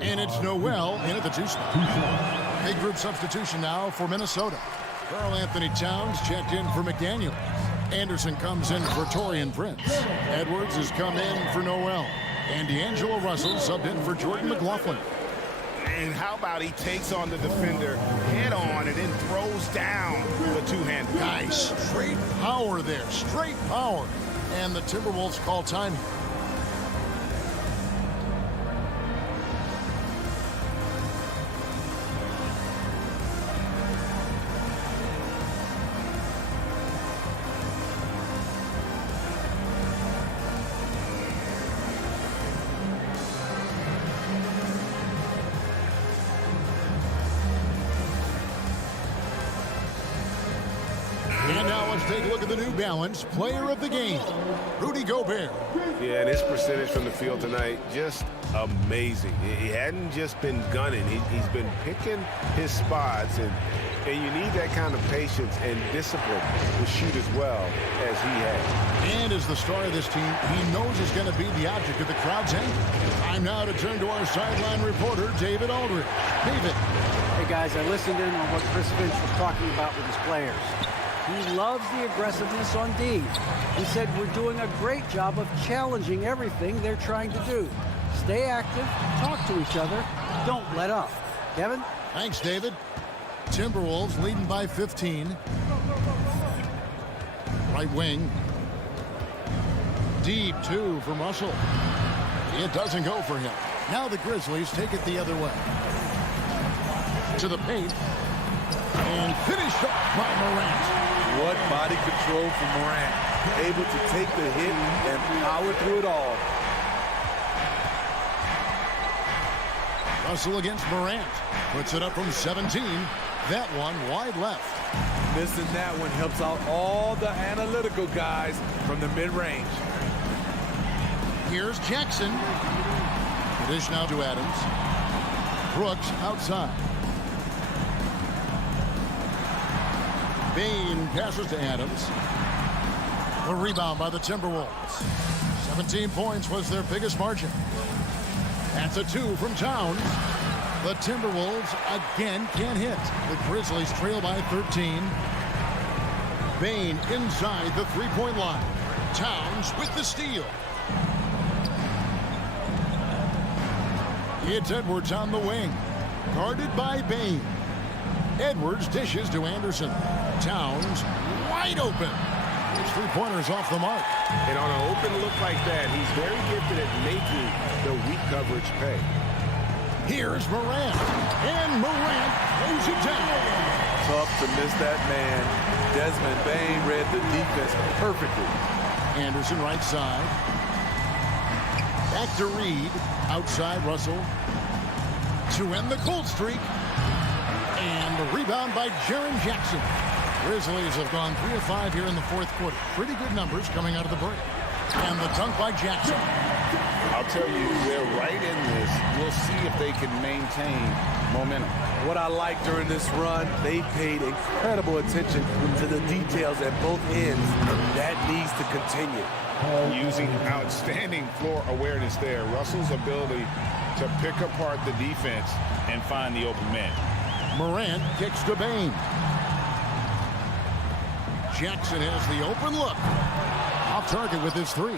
And it's Noel in at the 2 spot. Big group substitution now for Minnesota. Karl Anthony Towns checked in for McDaniels. Anderson comes in for Taurean Prince. Edwards has come in for Noel. And D'Angelo Russell subbed in for Jordan McLaughlin. And how about he takes on the defender head on and then throws down the two-handed. Nice. Straight power there. Straight power. And the Timberwolves call time. And now let's take a look at the New Balance player of the game, Rudy Gobert. Yeah, and his percentage from the field tonight, just amazing. He hadn't just been gunning. He's been picking his spots, and you need that kind of patience and discipline to shoot as well as he has. And as the star of this team, he knows he's going to be the object of the crowd's anger. Time now to turn to our sideline reporter, David Aldridge. David. Hey, guys, I listened in on what Chris Finch was talking about with his players. He loves the aggressiveness on D. He said we're doing a great job of challenging everything they're trying to do. Stay active, talk to each other, don't let up. Kevin? Thanks, David. Timberwolves leading by 15. Right wing. Deep 2 from Russell. It doesn't go for him. Now the Grizzlies take it the other way. To the paint. And finished off by Morant. What body control from Morant. Able to take the hit and power through it all. Russell against Morant. Puts it up from 17. That one wide left. Missing that one helps out all the analytical guys from the mid-range. Here's Jackson. Dish now to Adams. Brooks outside. Bain passes to Adams. The rebound by the Timberwolves. 17 points was their biggest margin. That's a 2 from Towns. The Timberwolves again can't hit. The Grizzlies trail by 13. Bain inside the three-point line. Towns with the steal. It's Edwards on the wing. Guarded by Bain. Edwards dishes to Anderson. Towns wide open. His three-pointers off the mark. And on an open look like that, he's very gifted at making the weak coverage pay. Here's Morant. And Morant throws it down. Tough to miss that man. Desmond Bain read the defense perfectly. Anderson right side. Back to Reed. Outside Russell. To end the cold streak. And the rebound by Jaren Jackson. Grizzlies have gone 3 of 5 here in the fourth quarter. Pretty good numbers coming out of the break. And the dunk by Jackson. I'll tell you, they're right in this. We'll see if they can maintain momentum. What I like during this run, they paid incredible attention to the details at both ends. That needs to continue. Using outstanding floor awareness there. Russell's ability to pick apart the defense and find the open man. Morant kicks to Bain. Jackson has the open look. Off target with his 3.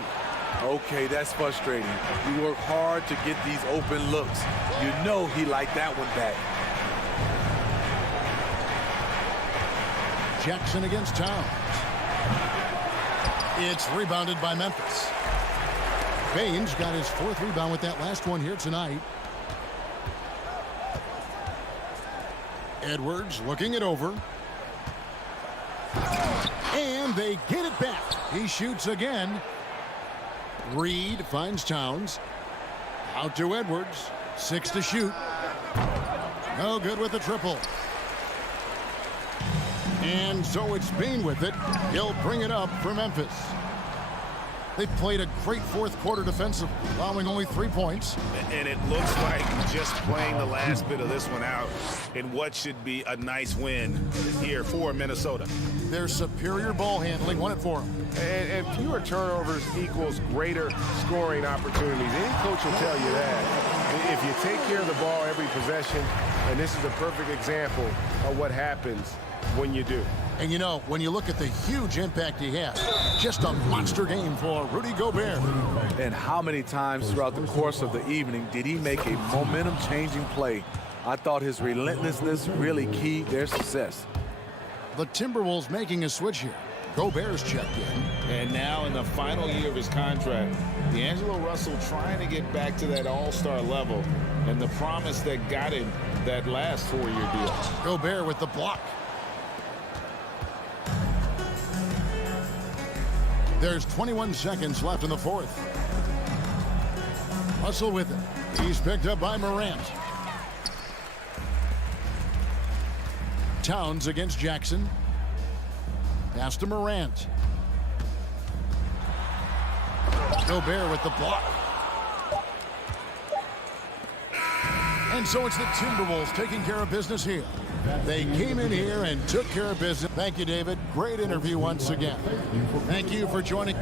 Okay, that's frustrating. You work hard to get these open looks. You know he liked that one back. Jackson against Towns. It's rebounded by Memphis. Baines got his 4th rebound with that last one here tonight. Edwards looking it over. And they get it back. He shoots again. Reed finds Towns. Out to Edwards. 6 to shoot. No good with the triple. And so it's Bain with it. He'll bring it up for Memphis. They played a great fourth quarter defensively, allowing only 3 points. And it looks like just playing the last bit of this one out in what should be a nice win here for Minnesota. Their superior ball handling won it for them. And fewer turnovers equals greater scoring opportunities. Any coach will tell you that. If you take care of the ball every possession, and this is a perfect example of what happens when you do. And you know, when you look at the huge impact he had, just a monster game for Rudy Gobert. And how many times throughout the course of the evening did he make a momentum-changing play? I thought his relentlessness really keyed their success. The Timberwolves making a switch here. Gobert's checked in. And now in the final year of his contract, D'Angelo Russell trying to get back to that all-star level and the promise that got him that last 4-year deal. Gobert with the block. There's 21 seconds left in the fourth. Russell with it. He's picked up by Morant. Towns against Jackson. Pass to Morant. Gobert with the block. And so it's the Timberwolves taking care of business here. They came in here and took care of business. Thank you, David. Great interview once again. Thank you for joining.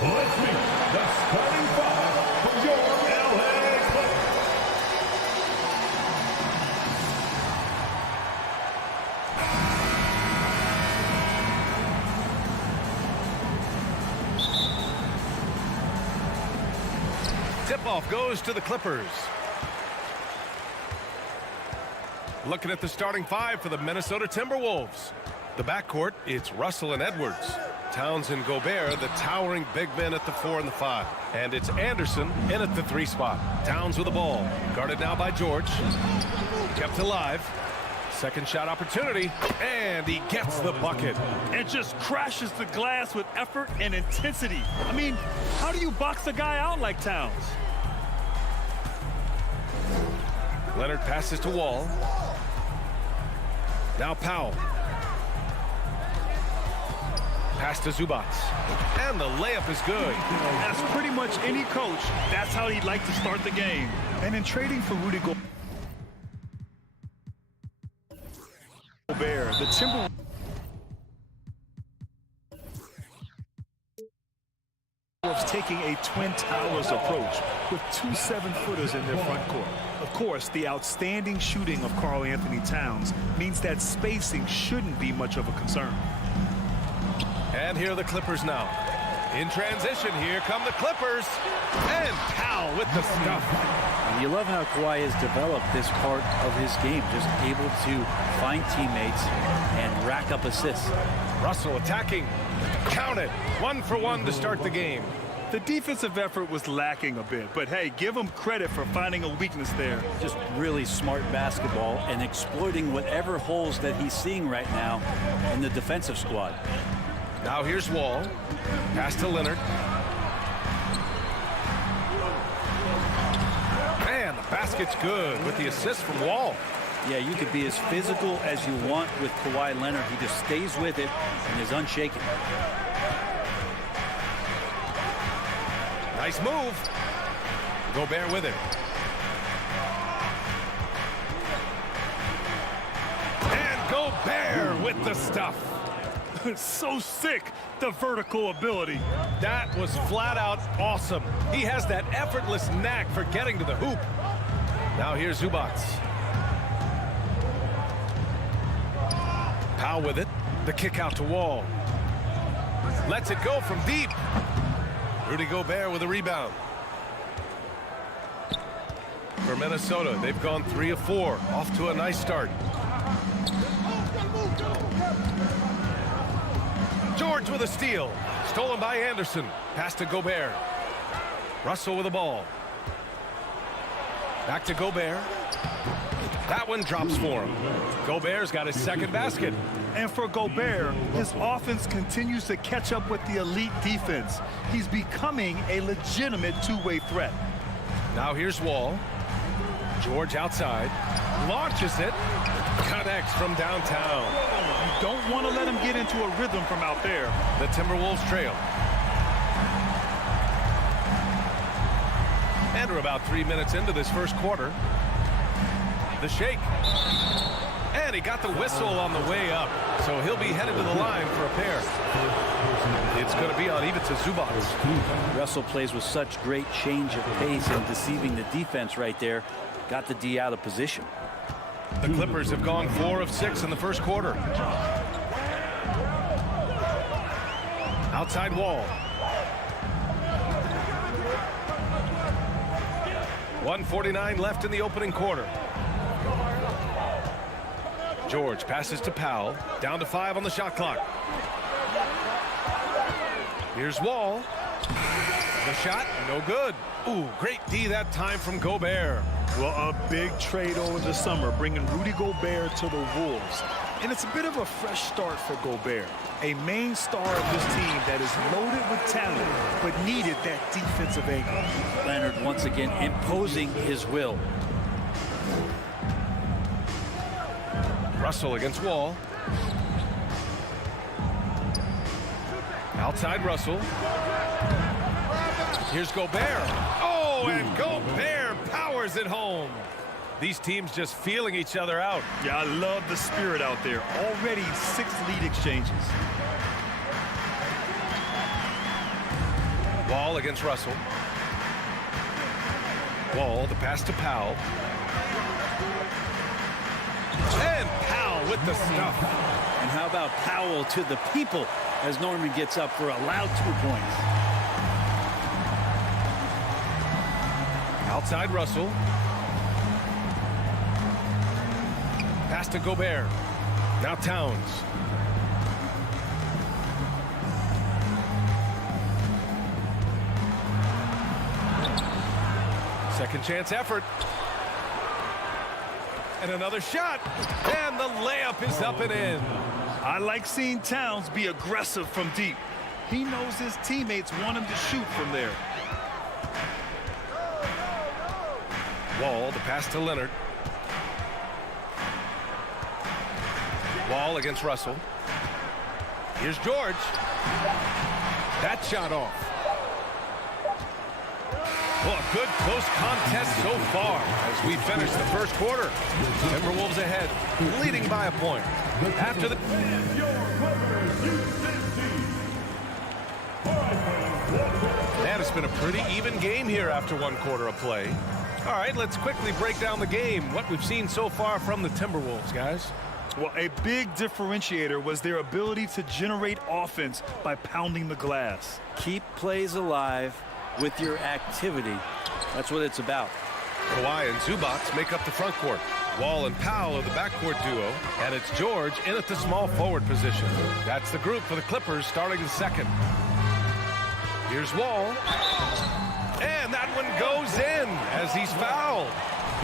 Let's meet the starting five for your LA Clippers. Tip-off goes to the Clippers. Looking at the starting five for the Minnesota Timberwolves. The backcourt, it's Russell and Edwards. Towns and Gobert, the towering big men at the 4 and the 5. And it's Anderson in at the 3 spot. Towns with the ball. Guarded now by George. Kept alive. Second shot opportunity. And he gets the bucket. And just crashes the glass with effort and intensity. I mean, how do you box a guy out like Towns? Leonard passes to Wall. Now Powell. Pass to Zubac. And the layup is good. As pretty much any coach, that's how he'd like to start the game. And in trading for Rudy Gobert, the Timberwolves taking a Twin Towers approach with 2 7-footers in their front court. Of course, the outstanding shooting of Karl Anthony Towns means that spacing shouldn't be much of a concern. And here are the Clippers now. In transition, here come the Clippers. And Powell with the stuff. You love how Kawhi has developed this part of his game, just able to find teammates and rack up assists. Russell attacking. Count it. 1 for 1 to start the game. The defensive effort was lacking a bit, but hey, give him credit for finding a weakness there. Just really smart basketball and exploiting whatever holes that he's seeing right now in the defensive squad. Now here's Wall. Pass to Leonard. Man, the basket's good with the assist from Wall. Yeah, you could be as physical as you want with Kawhi Leonard. He just stays with it and is unshaken. Nice move. Gobert with it. And Gobert with the stuff. So sick, the vertical ability. That was flat out awesome. He has that effortless knack for getting to the hoop. Now here's Zubac. Powell with it. The kick out to Wall. Lets it go from deep. Rudy Gobert with a rebound. For Minnesota, they've gone 3 of 4. Off to a nice start. George with a steal. Stolen by Anderson. Pass to Gobert. Russell with the ball. Back to Gobert. That one drops for him. Gobert's got his second basket. And for Gobert, his offense continues to catch up with the elite defense. He's becoming a legitimate two-way threat. Now here's Wall. George outside. Launches it. Connects from downtown. You don't want to let him get into a rhythm from out there. The Timberwolves trail. And we're about 3 minutes into this first quarter. The shake. And he got the whistle on the way up. So he'll be headed to the line for a pair. It's going to be on Ivica Zubac. Russell plays with such great change of pace and deceiving the defense right there. Got the D out of position. The Clippers have gone 4 of 6 in the first quarter. Outside Wall. 1:49 left in the opening quarter. George passes to Powell. Down to 5 on the shot clock. Here's Wall. The shot, no good. Ooh, great D that time from Gobert. Well, a big trade over the summer, bringing Rudy Gobert to the Wolves. And it's a bit of a fresh start for Gobert, a main star of this team that is loaded with talent, but needed that defensive angle. Leonard once again imposing his will. Russell against Wall. Outside Russell. Here's Gobert. Oh, and Gobert powers it home. These teams just feeling each other out. Yeah, I love the spirit out there. Already 6 lead exchanges. Wall against Russell. Wall, the pass to Powell. And Powell with the stuff. And how about Powell to the people as Norman gets up for a loud 2 points. Outside Russell. Pass to Gobert. Now Towns. Second chance effort. And another shot. And the layup is up and in. I like seeing Towns be aggressive from deep. He knows his teammates want him to shoot from there. Wall, the pass to Leonard. Wall against Russell. Here's George. That shot off. Well, a good close contest so far as we finish the first quarter. Timberwolves ahead, leading by a point. After the... And it's been a pretty even game here after 1 quarter of play. All right, let's quickly break down the game, what we've seen so far from the Timberwolves, guys. Well, a big differentiator was their ability to generate offense by pounding the glass. Keep plays alive with your activity. That's what it's about. Kawhi and Zubac make up the front court. Wall and Powell are the backcourt duo, and it's George in at the small forward position. That's the group for the Clippers starting the second. Here's Wall. And that one goes in as he's fouled.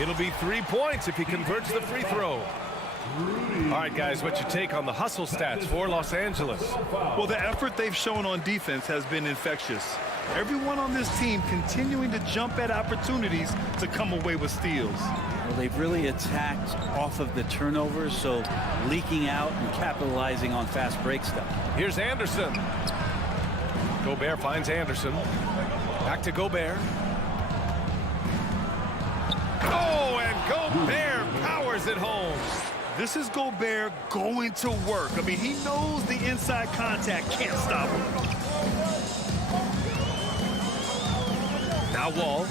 It'll be 3 points if he converts the free throw. All right, guys, what's your take on the hustle stats for Los Angeles? Well, the effort they've shown on defense has been infectious. Everyone on this team continuing to jump at opportunities to come away with steals. Well, they've really attacked off of the turnovers, so leaking out and capitalizing on fast break stuff. Here's Anderson. Gobert finds Anderson. Back to Gobert. Oh, and Gobert powers it home. This is Gobert going to work. I mean, he knows the inside contact can't stop him. Now Wall.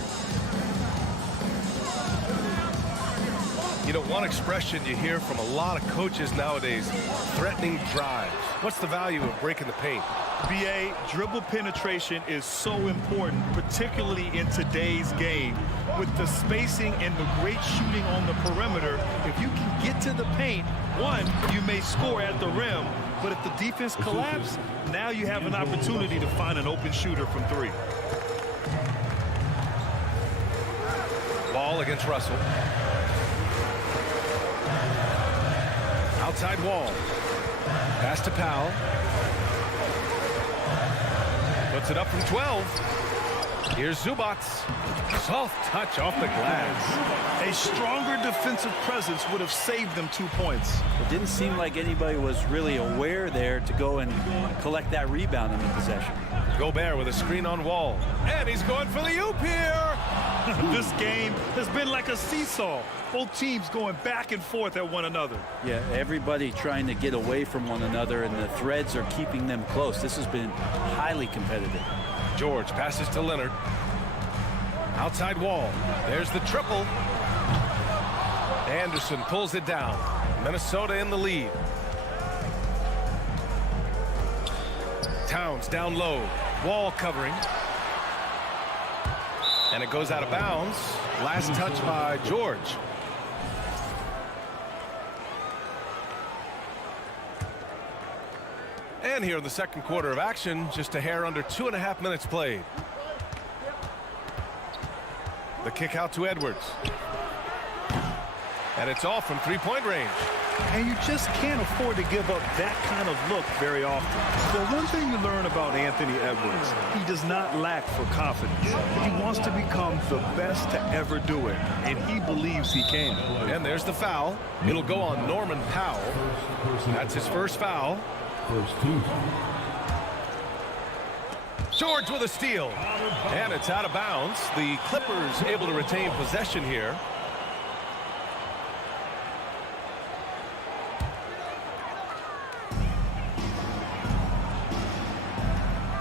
You know, one expression you hear from a lot of coaches nowadays, threatening drives. What's the value of breaking the paint? BA, dribble penetration is so important, particularly in today's game. With the spacing and the great shooting on the perimeter, if you can get to the paint, one, you may score at the rim, but if the defense collapses, now you have an opportunity to find an open shooter from three. Ball against Russell. Outside Wall. Pass to Powell. Puts it up from 12. Here's Zubac. Soft touch off the glass. A stronger defensive presence would have saved them 2 points. It didn't seem like anybody was really aware there to go and collect that rebound in the possession. Gobert with a screen on Wall. And he's going for the oop here. This game has been like a seesaw. Both teams going back and forth at one another. Yeah, everybody trying to get away from one another, and the threads are keeping them close. This has been highly competitive. George passes to Leonard. Outside Wall. There's the triple. Anderson pulls it down. Minnesota in the lead. Towns down low. Wall covering. And it goes out of bounds. Last touch by George. And here in the second quarter of action, just a hair under 2.5 minutes played. The kick out to Edwards. And it's off from three-point range. And you just can't afford to give up that kind of look very often. But one thing you learn about Anthony Edwards, he does not lack for confidence. He wants to become the best to ever do it, and he believes he can. And there's the foul. It'll go on Norman Powell. That's his first foul. George with a steal. And it's out of bounds. The Clippers able to retain possession here.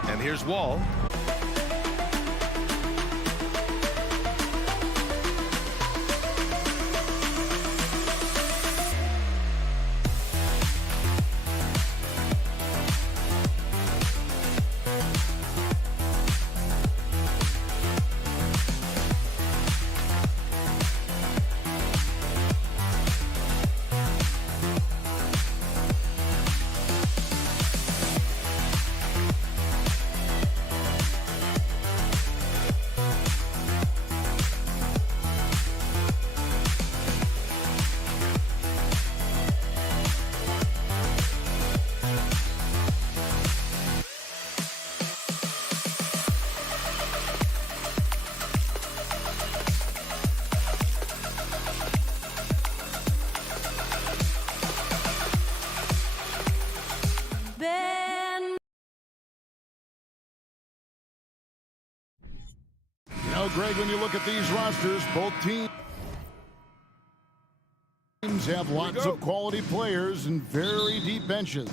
And here's Wall. Greg, when you look at these rosters, both teams have lots of quality players and very deep benches.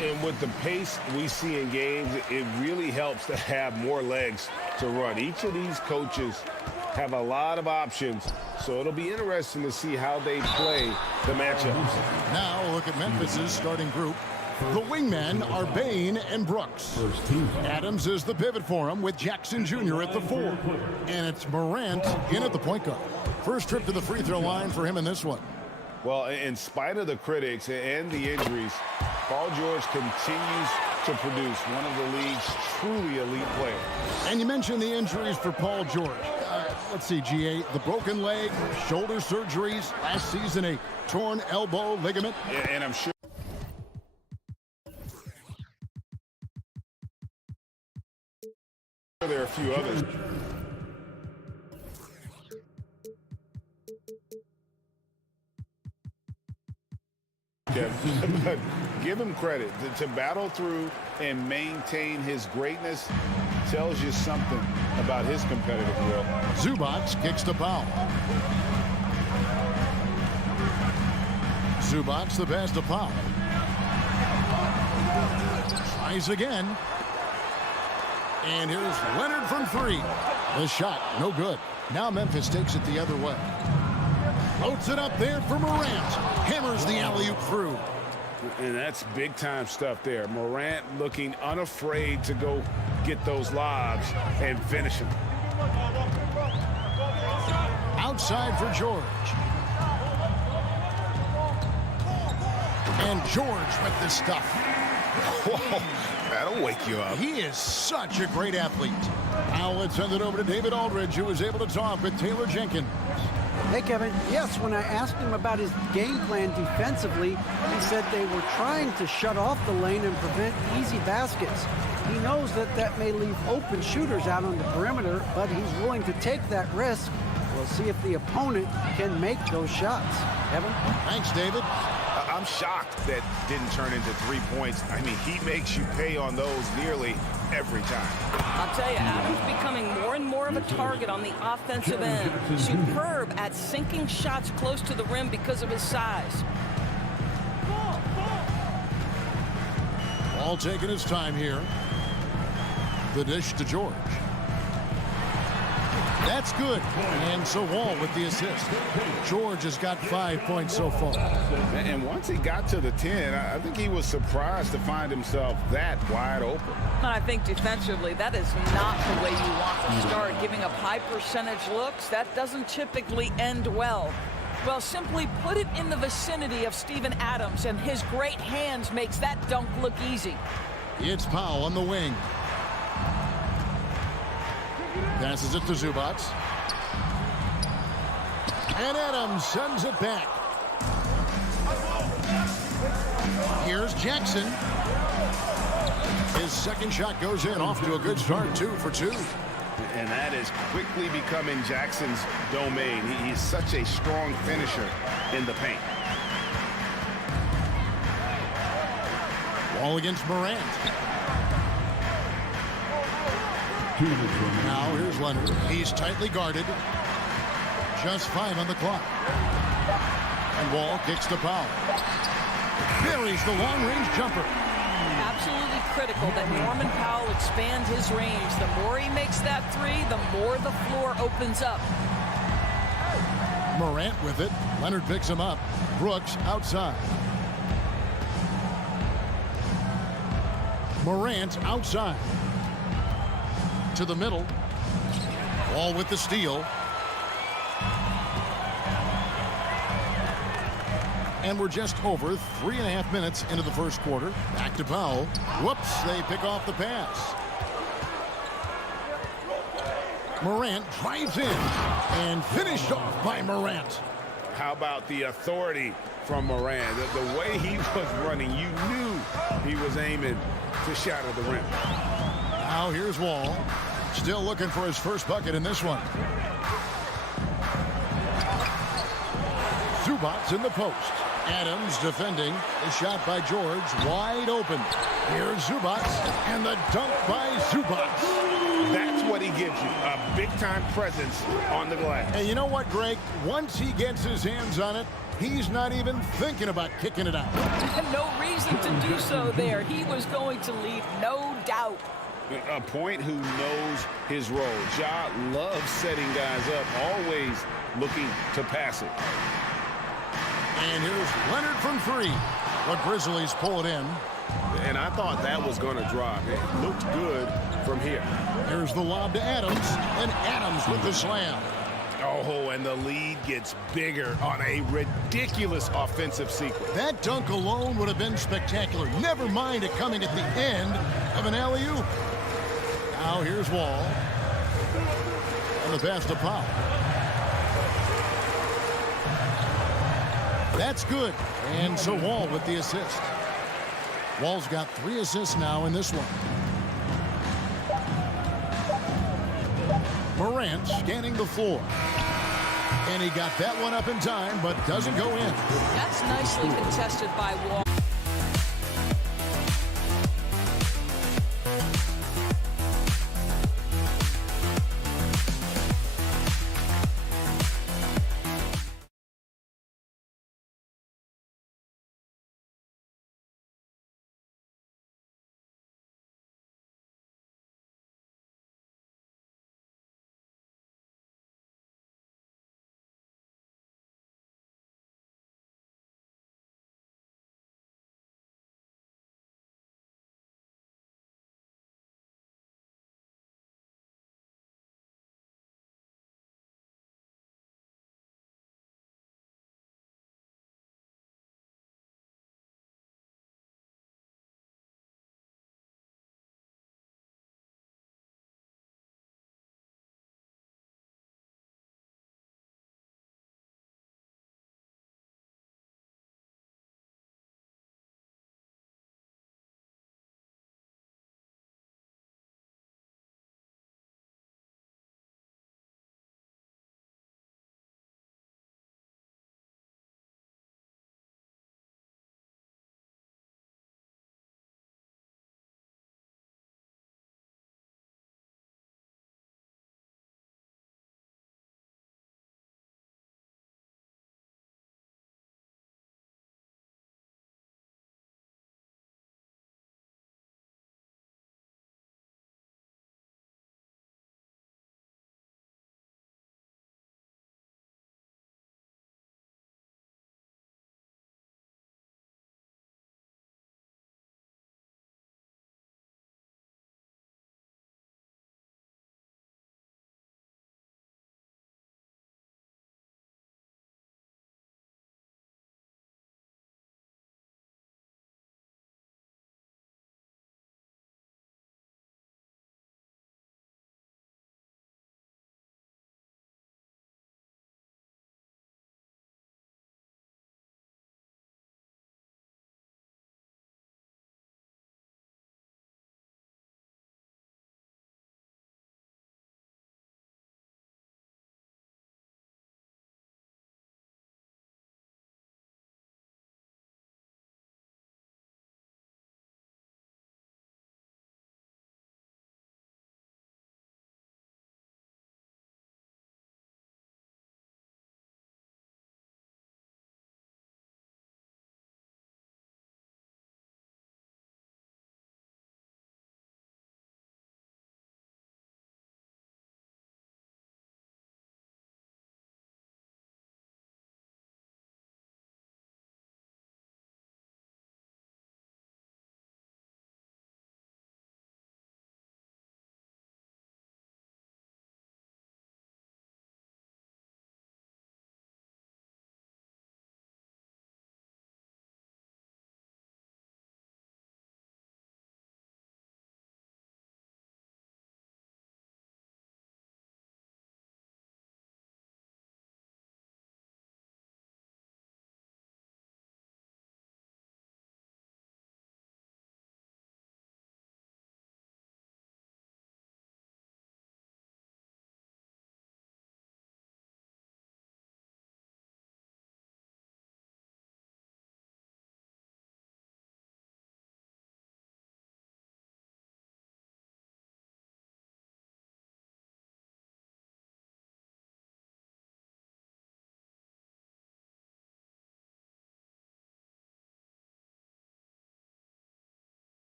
And with the pace we see in games, it really helps to have more legs to run. Each of these coaches have a lot of options, so it'll be interesting to see how they play the matchups. Now look at Memphis's starting group. The wingmen are Bain and Brooks. Adams is the pivot for him with Jackson Jr. at the 4. And it's Morant in at the point guard. First trip to the free throw line for him in this one. Well, in spite of the critics and the injuries, Paul George continues to produce one of the league's truly elite players. And you mentioned the injuries for Paul George. Let's see, GA, the broken leg, shoulder surgeries, last season a torn elbow ligament. And I'm sure there are a few others. But give him credit. To battle through and maintain his greatness tells you something about his competitive will. Zubac kicks to Powell. Zubac the pass to Powell. Tries again. And here's Leonard from three. The shot, no good. Now Memphis takes it the other way. Floats it up there for Morant. Hammers the alley-oop through. And that's big-time stuff there. Morant looking unafraid to go get those lobs and finish them. Outside for George. And George with this stuff. Whoa, that'll wake you up. He is such a great athlete. Now let's send it over to David Aldridge, who was able to talk with Taylor Jenkins. Hey, Kevin. Yes, when I asked him about his game plan defensively, he said they were trying to shut off the lane and prevent easy baskets. He knows that that may leave open shooters out on the perimeter, but he's willing to take that risk. We'll see if the opponent can make those shots. Kevin? Thanks, David. I'm shocked that didn't turn into 3 points. I mean, he makes you pay on those nearly every time. I'll tell you, Adams becoming more and more of a target on the offensive end. Superb at sinking shots close to the rim because of his size. Ball taking his time here. The dish to George. That's good. And so Wall with the assist. George has got 5 points so far. And once he got to the 10, I think he was surprised to find himself that wide open. And I think defensively, that is not the way you want to start. Giving up high percentage looks, that doesn't typically end well. Well, simply put it in the vicinity of Steven Adams, and his great hands makes that dunk look easy. It's Powell on the wing. Passes it to Zubac. And Adams sends it back. Here's Jackson. His second shot goes in, off to a good start, 2 for 2. And that is quickly becoming Jackson's domain. He's such a strong finisher in the paint. Ball against Morant. Now here's Leonard. He's tightly guarded. Just 5 on the clock. And Wall kicks to Powell. Buries the long-range jumper. Absolutely critical that Norman Powell expand his range. The more he makes that three, the more the floor opens up. Morant with it. Leonard picks him up. Brooks outside. Morant outside. To the middle. Wall with the steal. And we're just over 3.5 minutes into the first quarter. Back to Powell. Whoops, they pick off the pass. Morant drives in and finished off by Morant. How about the authority from Morant? The way he was running, you knew he was aiming to shatter the rim. Now here's Wall. Still looking for his first bucket in this one. Zubac's in the post. Adams defending. The shot by George. Wide open. Here's Zubac. And the dunk by Zubac. That's what he gives you. A big-time presence on the glass. And you know what, Greg? Once he gets his hands on it, he's not even thinking about kicking it out. No reason to do so there. He was going to lead, no doubt. A point who knows his role. Ja loves setting guys up, always looking to pass it. And here's Leonard from three. The Grizzlies pull it in. And I thought that was going to drop. It looked good from here. Here's the lob to Adams, and Adams with the slam. Oh, and the lead gets bigger on a ridiculous offensive sequence. That dunk alone would have been spectacular. Never mind it coming at the end of an alley-oop. Now here's Wall. And the pass to Powell. That's good. And so Wall with the assist. Wall's got 3 assists now in this one. Morant scanning the floor. And he got that one up in time, but doesn't go in. That's nicely contested by Wall.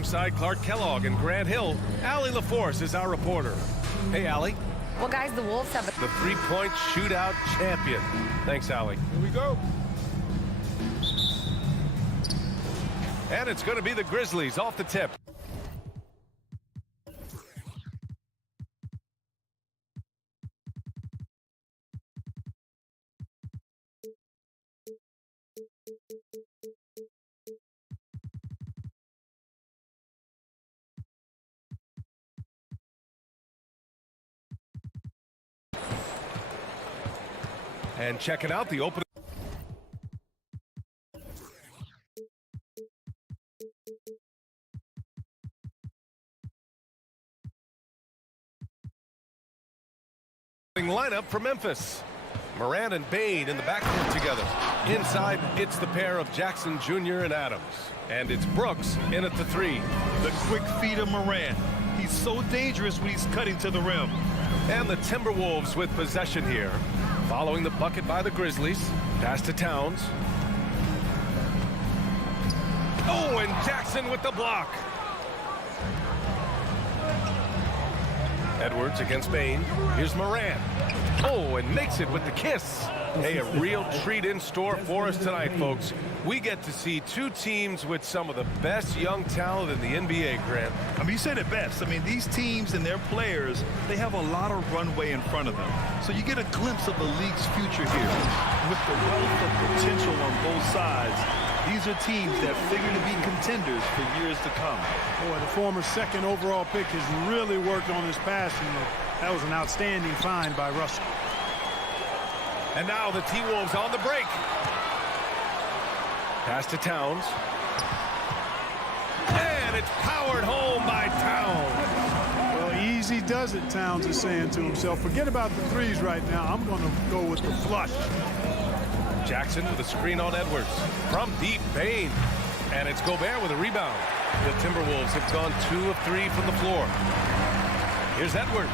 Alongside Clark Kellogg and Grant Hill, Allie LaForce is our reporter. Hey, Allie. Well, guys, the Wolves have The three-point shootout champion. Thanks, Allie. Here we go. And it's going to be the Grizzlies off the tip. And checking out the opening lineup for Memphis. Moran and Bain in the backcourt together. Inside, it's the pair of Jackson Jr. and Adams. And it's Brooks in at the three. The quick feet of Moran. He's so dangerous when he's cutting to the rim. And the Timberwolves with possession here. Following the bucket by the Grizzlies. Pass to Towns. Oh, and Jackson with the block. Edwards against Bain. Here's Moran. Oh, and makes it with the kiss. Hey, a real treat in store for us tonight, folks. We get to see two teams with some of the best young talent in the NBA, Grant. I mean, you said it best. I mean, these teams and their players, they have a lot of runway in front of them. So you get a glimpse of the league's future here. With the wealth of potential on both sides, these are teams that figure to be contenders for years to come. Boy, the former second overall pick has really worked on his passing. That was an outstanding find by Russell. And now the T-Wolves on the break. Pass to Towns. And it's powered home by Towns. Well, easy does it, Towns is saying to himself. Forget about the threes right now. I'm going to go with the flush. Jackson with a screen on Edwards. From deep, Bain. And it's Gobert with a rebound. The Timberwolves have gone 2 of 3 from the floor. Here's Edwards.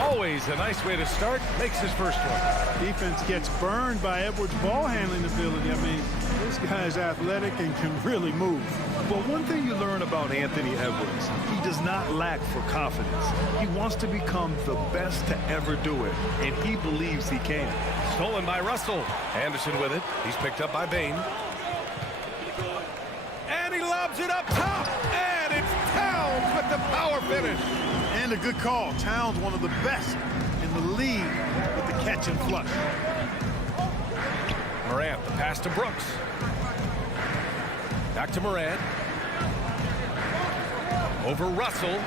Always a nice way to start. Makes his first one. Defense gets burned by Edwards' ball handling ability. I mean, this guy's athletic and can really move. But one thing you learn about Anthony Edwards, he does not lack for confidence. He wants to become the best to ever do it, and he believes he can. Stolen by Russell. Anderson with it. He's picked up by Bain. And he lobs it up top. And it's Towns with the power finish. And a good call. Towns, one of the best in the league with the catch and flush. Morant, the pass to Brooks. Back to Morant. Over Russell.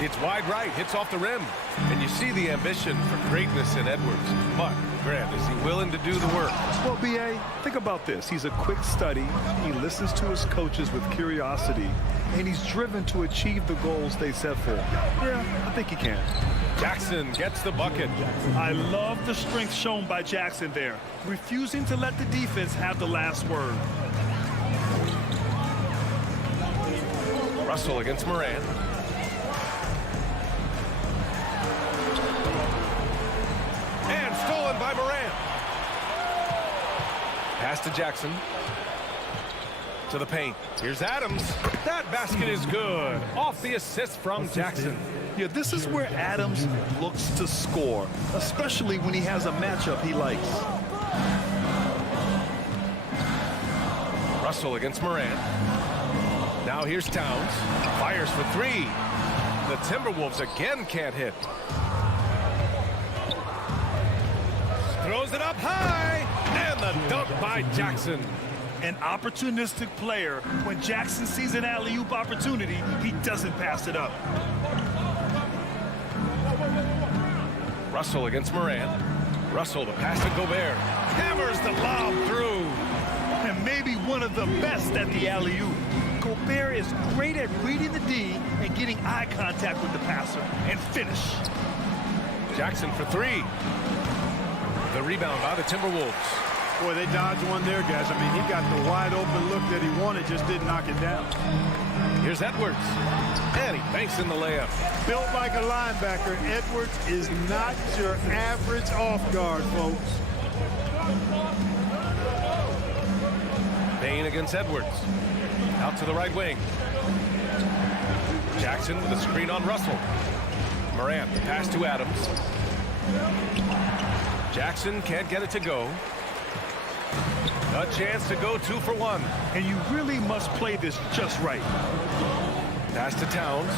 It's wide right, hits off the rim. And you see the ambition for greatness in Edwards. But, Grant, is he willing to do the work? Well, B.A., think about this. He's a quick study. He listens to his coaches with curiosity. And he's driven to achieve the goals they set for him. Yeah, I think he can. Jackson gets the bucket. I love the strength shown by Jackson there, refusing to let the defense have the last word. Russell against And stolen by Morant. Pass to Jackson. To the paint. Here's Adams. That basket is good. Off the assist from Jackson. Yeah, this is where Adams looks to score, especially when he has a matchup he likes. Russell against Morant. Now here's Towns. Fires for three. The Timberwolves again can't hit. Throws it up high. And the dunk by Jackson. An opportunistic player. When Jackson sees an alley-oop opportunity, he doesn't pass it up. Russell against Morant. Russell, the pass to Gobert. Hammers the lob through. And maybe one of the best at the alley-oop. Gobert is great at reading the D and getting eye contact with the passer and finish. Jackson for three. The rebound by the Timberwolves. Boy, they dodged one there, guys. I mean, he got the wide open look that he wanted, just didn't knock it down. Here's Edwards. And he banks in the layup. Built like a linebacker, Edwards is not your average off guard, folks. Payne against Edwards. Out to the right wing. Jackson with a screen on Russell. Morant, the pass to Adams. Jackson can't get it to go. A chance to go 2 for 1. And you really must play this just right. Pass to Towns.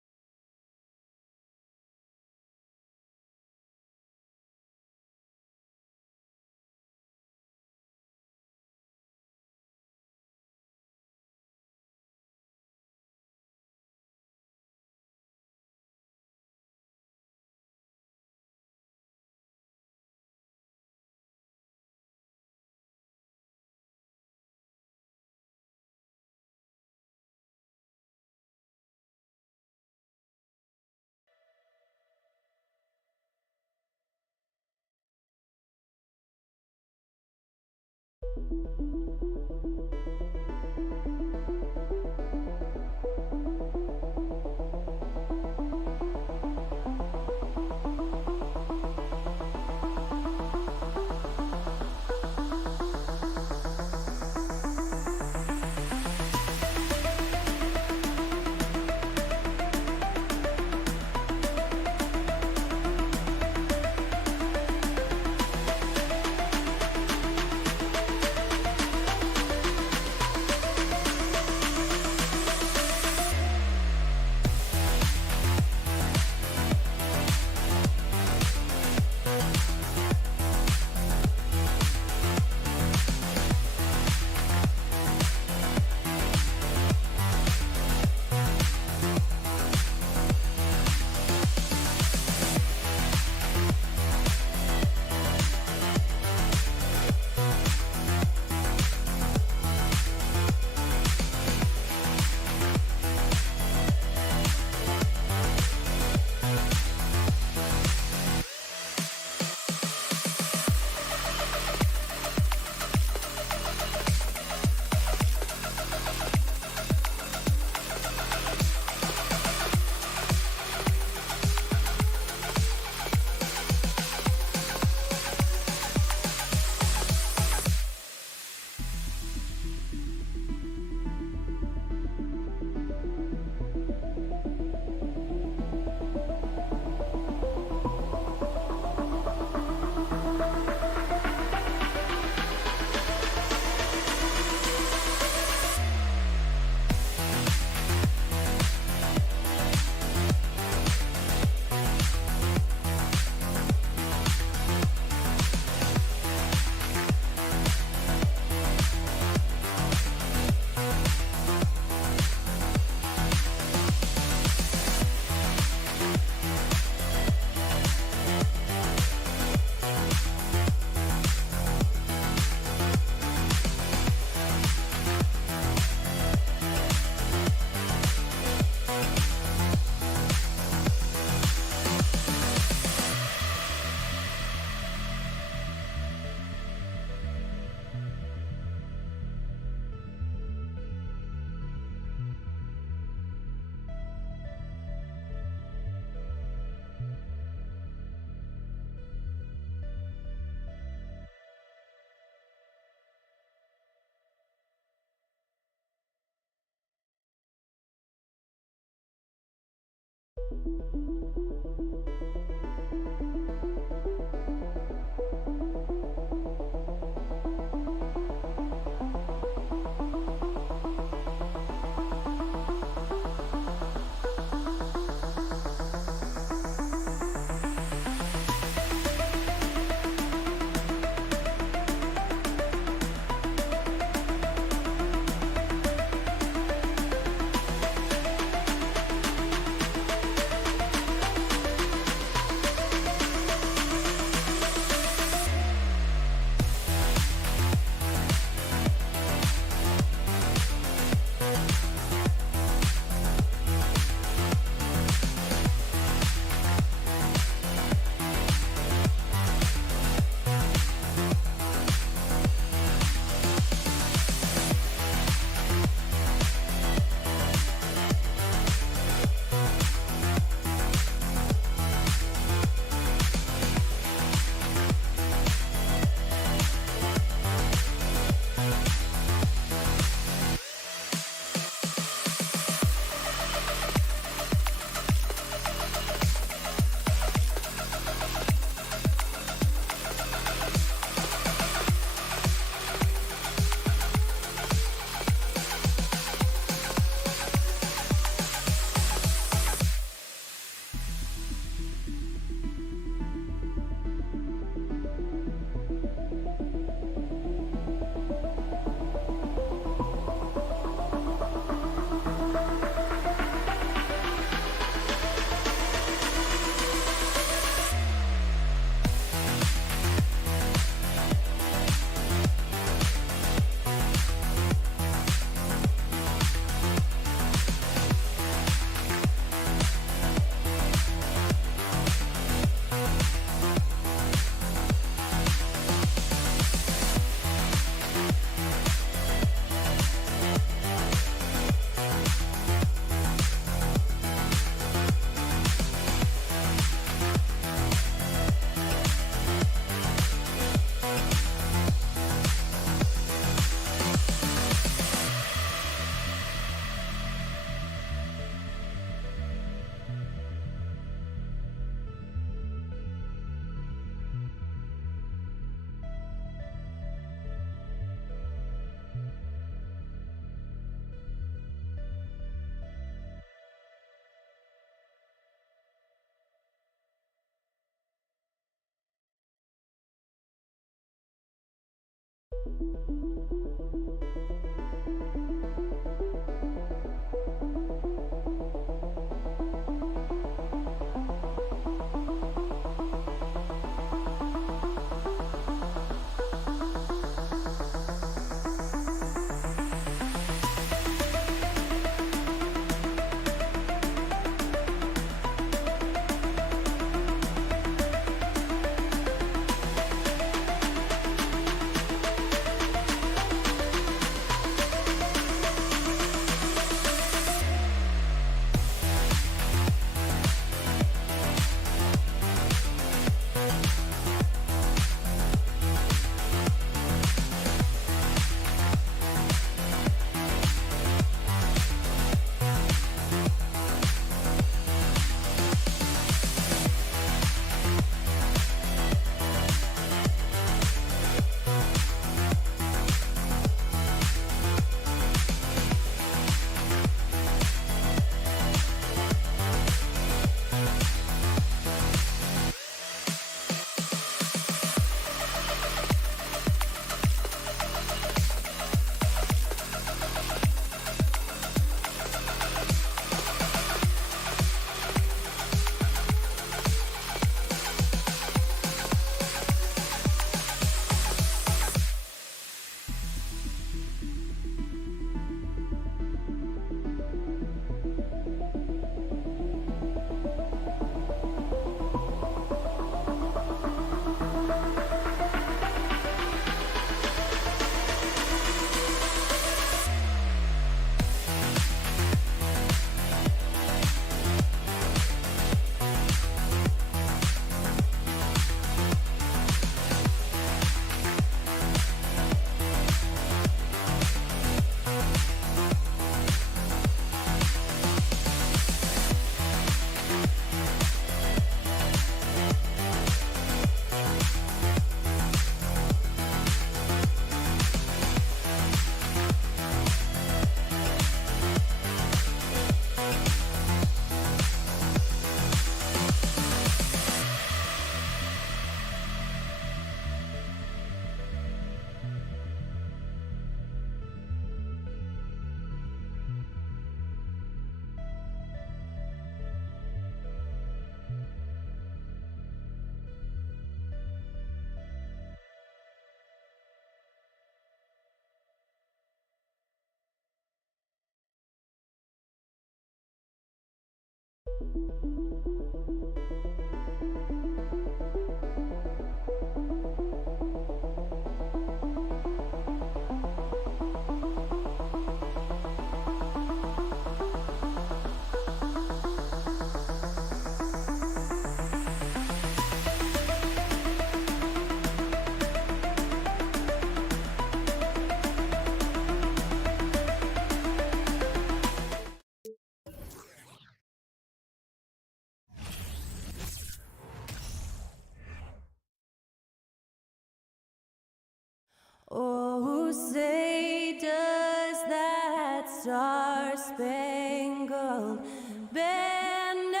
Oh, say does that star-spangled banner.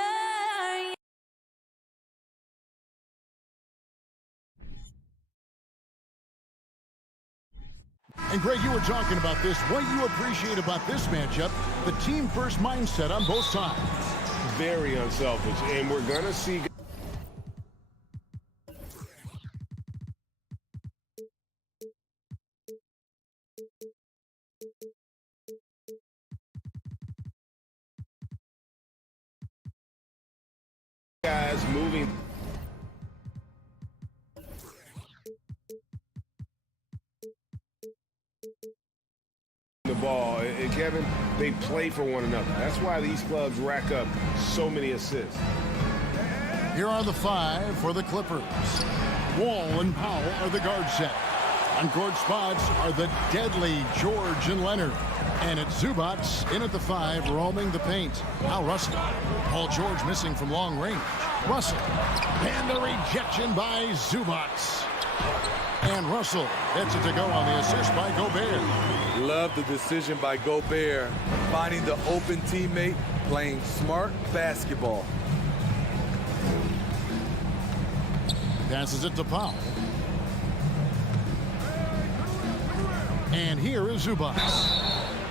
And Greg, you were talking about this. What you appreciate about this matchup, the team-first mindset on both sides. Very unselfish, and we're going to see guys moving the ball. And Kevin, they play for one another. That's why these clubs rack up so many assists. Here are the five for the Clippers. Wall and Powell are the guard set. On court spots are the deadly George and Leonard. And it's Zubats in at the five, roaming the paint. Al Russell. Paul George missing from long range. Russell. And the rejection by Zubats. And Russell gets it to go on the assist by Gobert. Love the decision by Gobert, finding the open teammate, playing smart basketball. Passes it to Powell. And here is Zubats.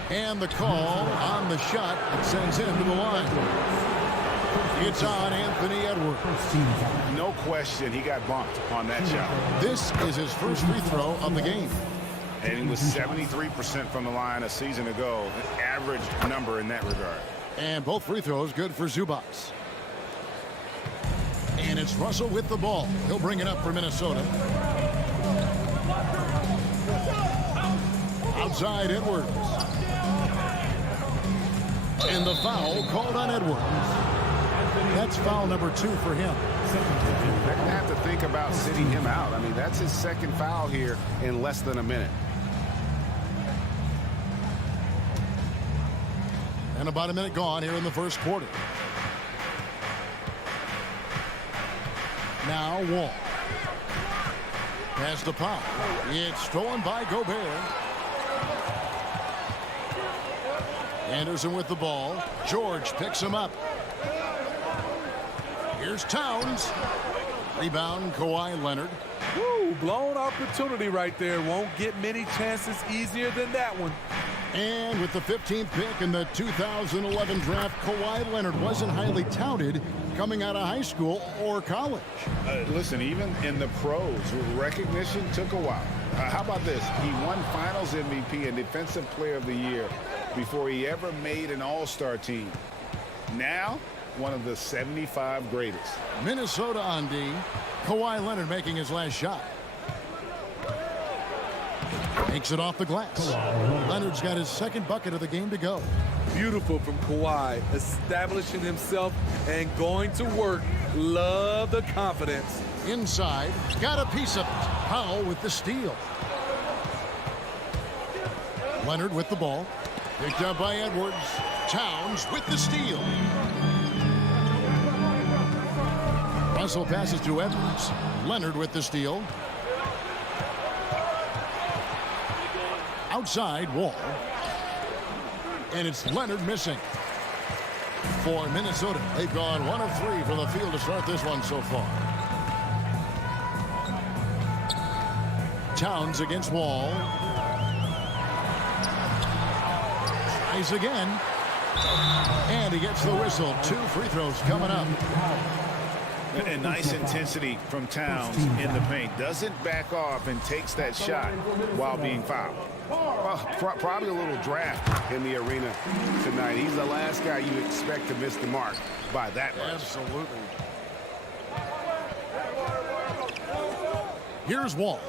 And the call on the shot that sends him to the line. It's on Anthony Edwards. No question, he got bumped on that shot. This is his first free throw of the game. And he was 73% from the line a season ago. An average number in that regard. And both free throws good for Zubats. And it's Russell with the ball. He'll bring it up for Minnesota. Outside Edwards. And the foul called on Edwards. That's foul number 2 for him. They're going to have to think about sitting him out. I mean, that's his second foul here in less than a minute. And about a minute gone here in the first quarter. Now Wall. Pass the Powell. It's stolen by Gobert. Anderson with the ball. George picks him up. Here's Towns. Rebound, Kawhi Leonard. Woo, blown opportunity right there. Won't get many chances easier than that one. And with the 15th pick in the 2011 draft, Kawhi Leonard wasn't highly touted coming out of high school or college. Listen, even in the pros, recognition took a while. How about this? He won Finals MVP and Defensive Player of the Year before he ever made an All-Star team. Now, one of the 75 greatest. Minnesota on D. Kawhi Leonard making his last shot. Takes it off the glass. Leonard's got his second bucket of the game to go. Beautiful from Kawhi, establishing himself and going to work. Love the confidence. Inside, got a piece of it. Powell with the steal. Leonard with the ball. Picked up by Edwards. Towns with the steal. Russell passes to Edwards. Leonard with the steal. Outside Wall. And it's Leonard missing. For Minnesota, they've gone 1 of 3 from the field to start this one so far. Towns against Wall. Tries again. And he gets the whistle. 2 free throws coming up. And nice intensity from Towns in the paint. Doesn't back off and takes that shot while being fouled. Well, Probably a little draft in the arena tonight. He's the last guy you expect to miss the mark by that much. Absolutely. Here's Wall.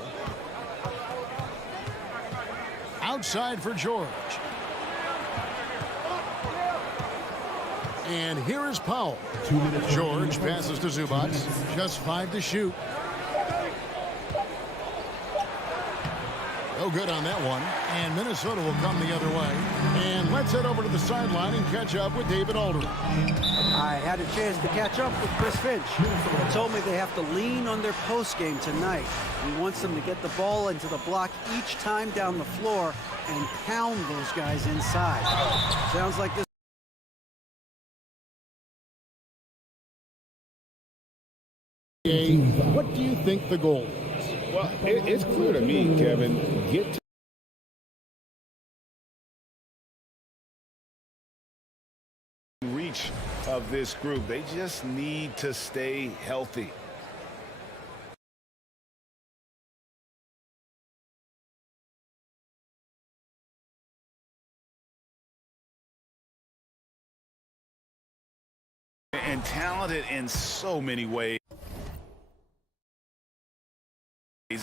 Outside for George. And here is Powell. George passes to Zubats. Just 5 to shoot. No good on that one. And Minnesota will come the other way. And let's head over to the sideline and catch up with David Aldridge. I had a chance to catch up with Chris Finch. He told me they have to lean on their post game tonight. He wants them to get the ball into the block each time down the floor and pound those guys inside. Sounds like this. What do you think the goal is? Well, it's clear to me, Kevin, get to reach of this group. They just need to stay healthy. And talented in so many ways.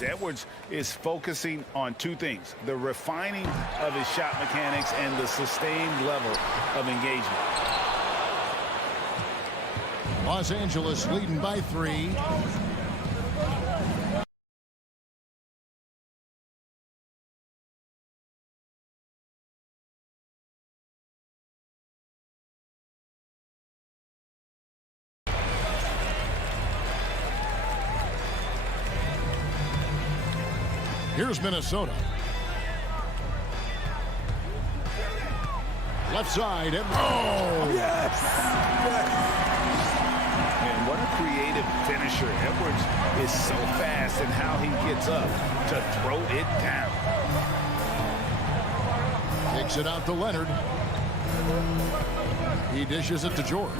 Edwards is focusing on 2 things: the refining of his shot mechanics and the sustained level of engagement. Los Angeles leading by 3. Here's Minnesota. Left side. Oh! Yes! And what a creative finisher. Edwards is so fast in how he gets up to throw it down. Kicks it out to Leonard. He dishes it to George.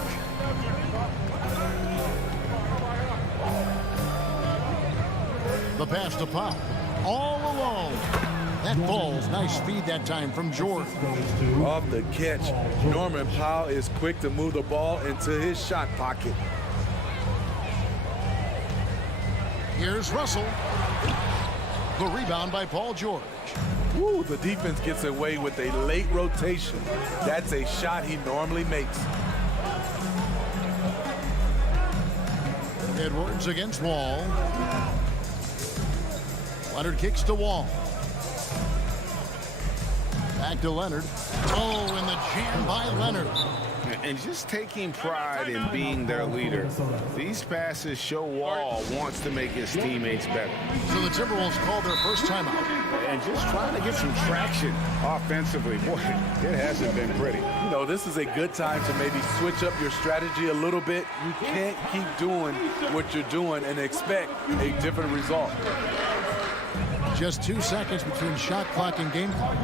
The pass to Powell. All alone. That ball's nice feed that time from George. Off the catch, Norman Powell is quick to move the ball into his shot pocket. Here's Russell. The rebound by Paul George. Woo, the defense gets away with a late rotation. That's a shot he normally makes. Edwards against Wall. Leonard kicks to Wall. Back to Leonard. Oh, and the jam by Leonard. And just taking pride in being their leader. These passes show Wall wants to make his teammates better. So the Timberwolves call their first timeout. And just trying to get some traction offensively. Boy, it hasn't been pretty. You know, this is a good time to maybe switch up your strategy a little bit. You can't keep doing what you're doing and expect a different result. Just 2 seconds between shot clock and game clock.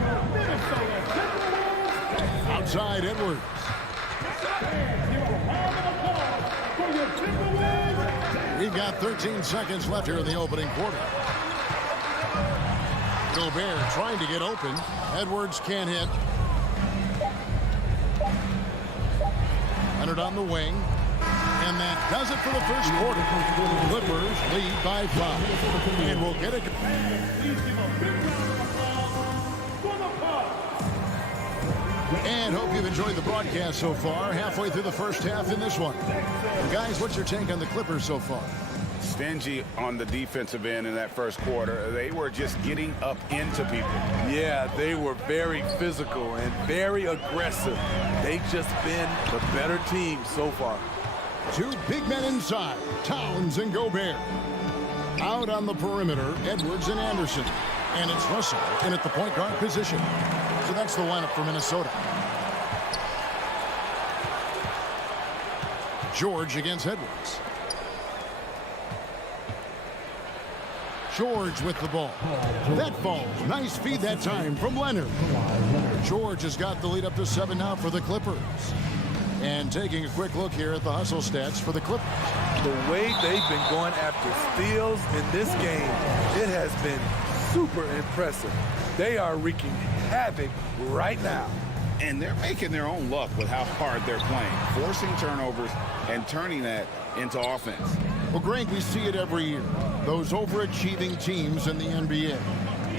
Outside Edwards. We've got 13 seconds left here in the opening quarter. Gobert trying to get open. Edwards can't hit. Leonard on the wing. And that does it for the first quarter. Clippers lead by 5. And we'll get it. And hope you've enjoyed the broadcast so far. Halfway through the first half in this one. Guys, what's your take on the Clippers so far? Stingy on the defensive end in that first quarter. They were just getting up into people. Yeah, they were very physical and very aggressive. They've just been the better team so far. 2 big men inside, Towns and Gobert. Out on the perimeter, Edwards and Anderson. And it's Russell in at the point guard position. So that's the lineup for Minnesota. George against Edwards. George with the ball. That falls. Nice feed that time from Leonard. George has got the lead up to 7 now for the Clippers. And taking a quick look here at the hustle stats for the Clippers. The way they've been going after steals in this game, it has been super impressive. They are wreaking havoc right now. And they're making their own luck with how hard they're playing, forcing turnovers and turning that into offense. Well, Greg, we see it every year. Those overachieving teams in the NBA.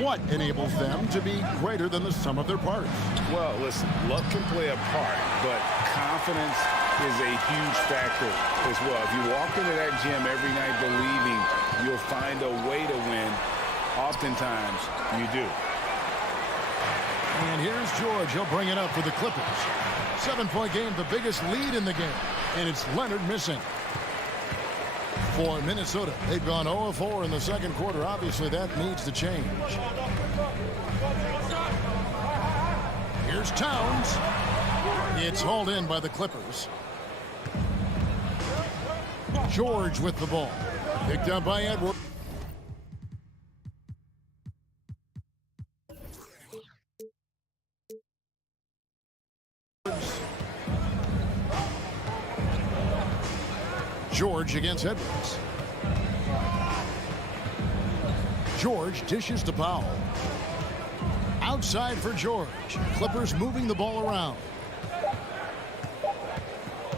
What enables them to be greater than the sum of their parts? Well, listen, luck can play a part, but confidence is a huge factor as well. If you walk into that gym every night believing you'll find a way to win, oftentimes you do. And here's George. He'll bring it up for the Clippers. 7-point game, the biggest lead in the game. And it's Leonard missing. For Minnesota, they've gone 0-4 in the second quarter. Obviously, that needs to change. Here's Towns. It's hauled in by the Clippers. George with the ball. Picked up by Edwards. George against Edwards. George dishes to Powell. Outside for George. Clippers moving the ball around.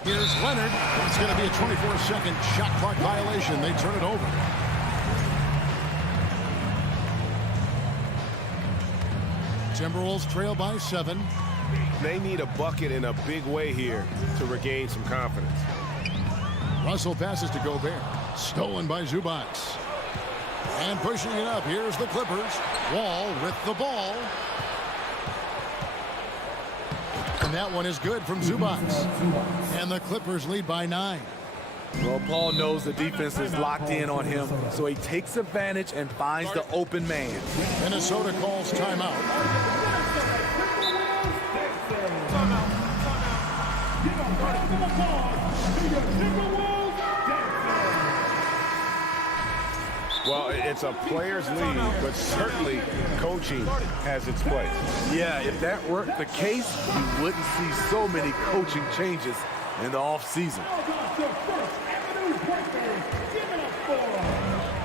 Here's Leonard. It's going to be a 24-second shot clock violation. They turn it over. Timberwolves trail by 7. They need a bucket in a big way here to regain some confidence. Russell passes to Gobert. Stolen by Zubac. And pushing it up. Here's the Clippers. Wall with the ball. And that one is good from Zubac. And the Clippers lead by 9. Well, Paul knows the defense is locked in on him, so he takes advantage and finds the open man. Minnesota calls timeout. Well, it's a player's league, but certainly coaching has its place. Yeah, if that were the case, you wouldn't see so many coaching changes in the offseason.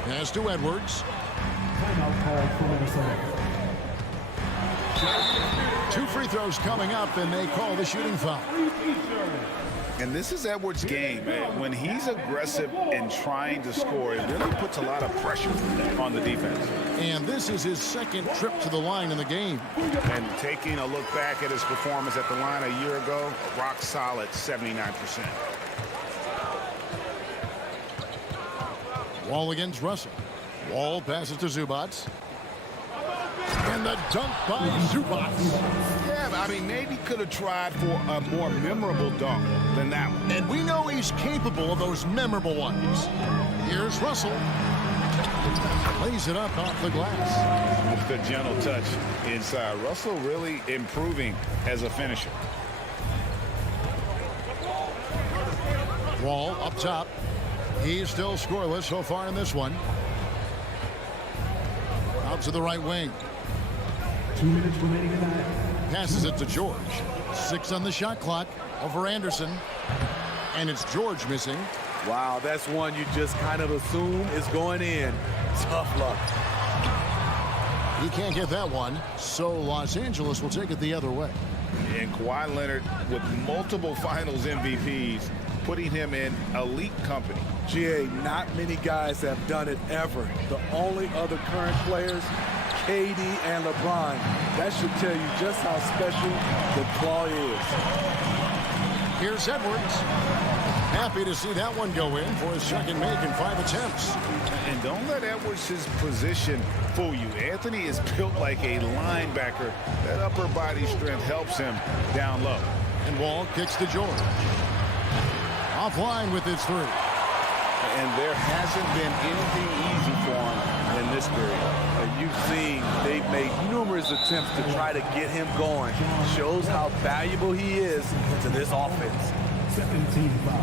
Pass to Edwards. 2 free throws coming up, and they call the shooting foul. And this is Edwards' game. When he's aggressive and trying to score, it really puts a lot of pressure on the defense. And this is his second trip to the line in the game. And taking a look back at his performance at the line a year ago, a rock solid 79%. Wall against Russell. Wall passes to Zubats. And the dunk by Zubats. Yeah, I mean, maybe could have tried for a more memorable dunk than that one. And we know he's capable of those memorable ones. Here's Russell. Lays it up off the glass. With a gentle touch inside. Russell really improving as a finisher. Wall up top. He's still scoreless so far in this one. Out to the right wing. 2 minutes remaining in the half. Passes it to George. 6 on the shot clock over Anderson. And it's George missing. Wow, that's one you just kind of assume is going in. Tough luck. He can't get that one, so Los Angeles will take it the other way. And Kawhi Leonard with multiple finals MVPs, putting him in elite company. GA, not many guys have done it ever. The only other current players, KD and LeBron. That should tell you just how special the claw is. Here's Edwards. Happy to see that one go in for his second make in 5 attempts. And don't let Edwards' position fool you. Anthony is built like a linebacker. That upper body strength helps him down low. And Wall kicks to George. Offline with his 3. And there hasn't been anything easy for him in this period. You've seen they've made numerous attempts to try to get him going. Shows how valuable he is to this offense. 17 foul.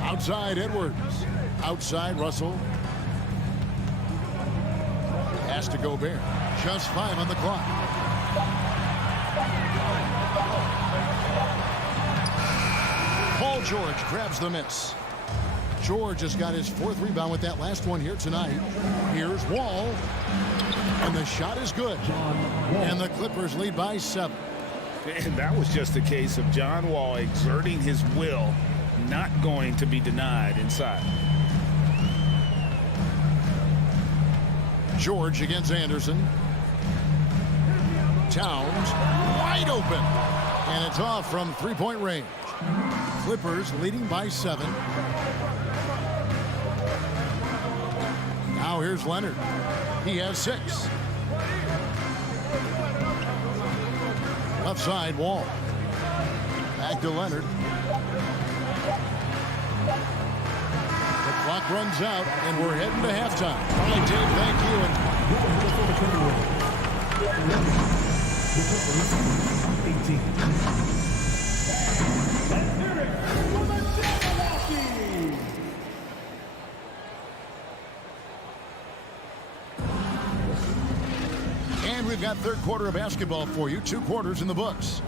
Outside Edwards. Outside Russell. Pass to Gobert. Just 5 on the clock. Paul George grabs the miss. George has got his 4th rebound with that last one here tonight. Here's Wall. And the shot is good. And the Clippers lead by 7. And that was just a case of John Wall exerting his will, not going to be denied inside. George against Anderson. Towns wide open. And it's off from 3-point range. Clippers leading by 7. Now here's Leonard. He has 6. Left side Wall. Back to Leonard. The clock runs out, and we're heading to halftime. All right, Dave, thank you. And we've got 3rd quarter of basketball for you. 2 quarters in the books.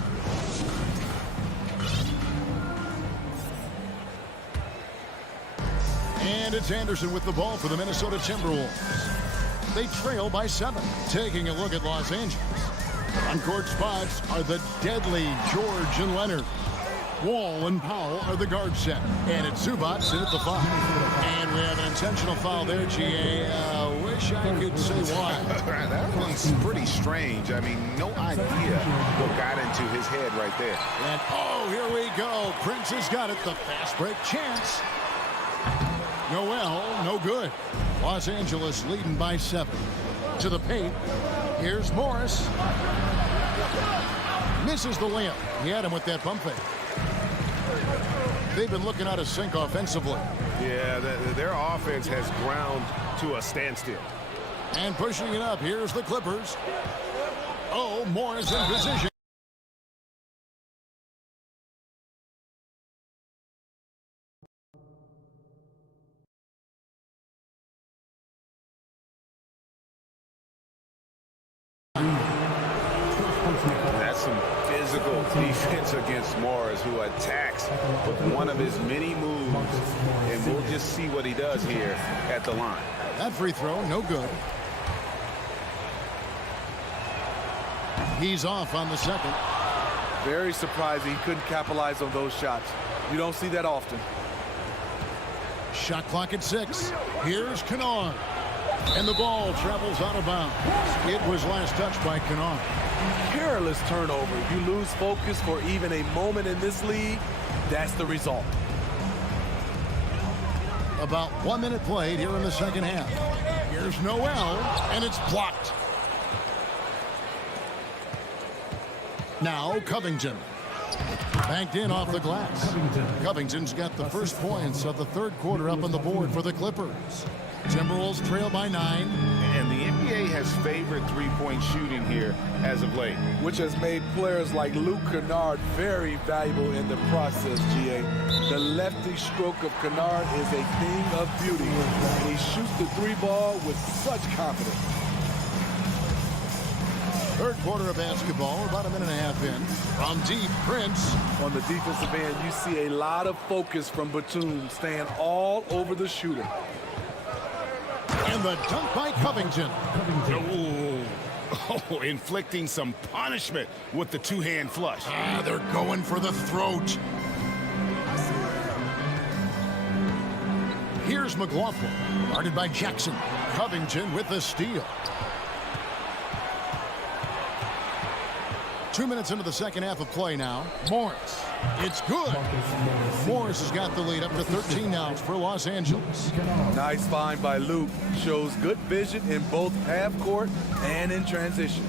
And it's Anderson with the ball for the Minnesota Timberwolves. They trail by 7. Taking a look at Los Angeles. On-court spots are the deadly George and Leonard. Wall and Powell are the guard set. And it's Zubats in at the 5. And we have an intentional foul there, GA. Wish I could say why. That one's pretty strange. I mean, no idea what got into his head right there. And, oh, here we go. Prince has got it. The fast break chance. Noel, no good. Los Angeles leading by 7. To the paint. Here's Morris. Misses the layup. He had him with that pump fake. They've been looking out of sync offensively. Yeah, their offense has ground to a standstill. And pushing it up, here's the Clippers. Oh, Morris in position. defense against Morris, who attacks with one of his many moves. And we'll just see what he does here at the line. That free throw, no good. He's off on the second. Very surprising he couldn't capitalize on those shots. You don't see that often. Shot clock at 6. Here's Kennard. And the ball travels out of bounds. It was last touched by Kennard. Careless turnover. You lose focus for even a moment in this league. That's the result. About 1 minute played here in the second half. Here's Noel, and it's blocked. Now Covington. Banked in off the glass. Covington's got the first points of the third quarter up on the board for the Clippers. Timberwolves trail by 9. And the NBA has favored three-point shooting here as of late, which has made players like Luke Kennard very valuable in the process, GA. The lefty stroke of Kennard is a thing of beauty, and he shoots the three ball with such confidence. Third quarter of basketball, about a minute and a half in. From deep, Prince. On the defensive end, you see a lot of focus from Batum, staying all over the shooter. And the dunk by Covington. Oh, inflicting some punishment with the two-hand flush. They're going for the throat. Here's McLaughlin, guarded by Jackson. Covington with the steal. 2 minutes into the second half of play now. Morris. It's good. Morris has got the lead up to 13 now for Los Angeles. Nice find by Luke. Shows good vision in both half court and in transition.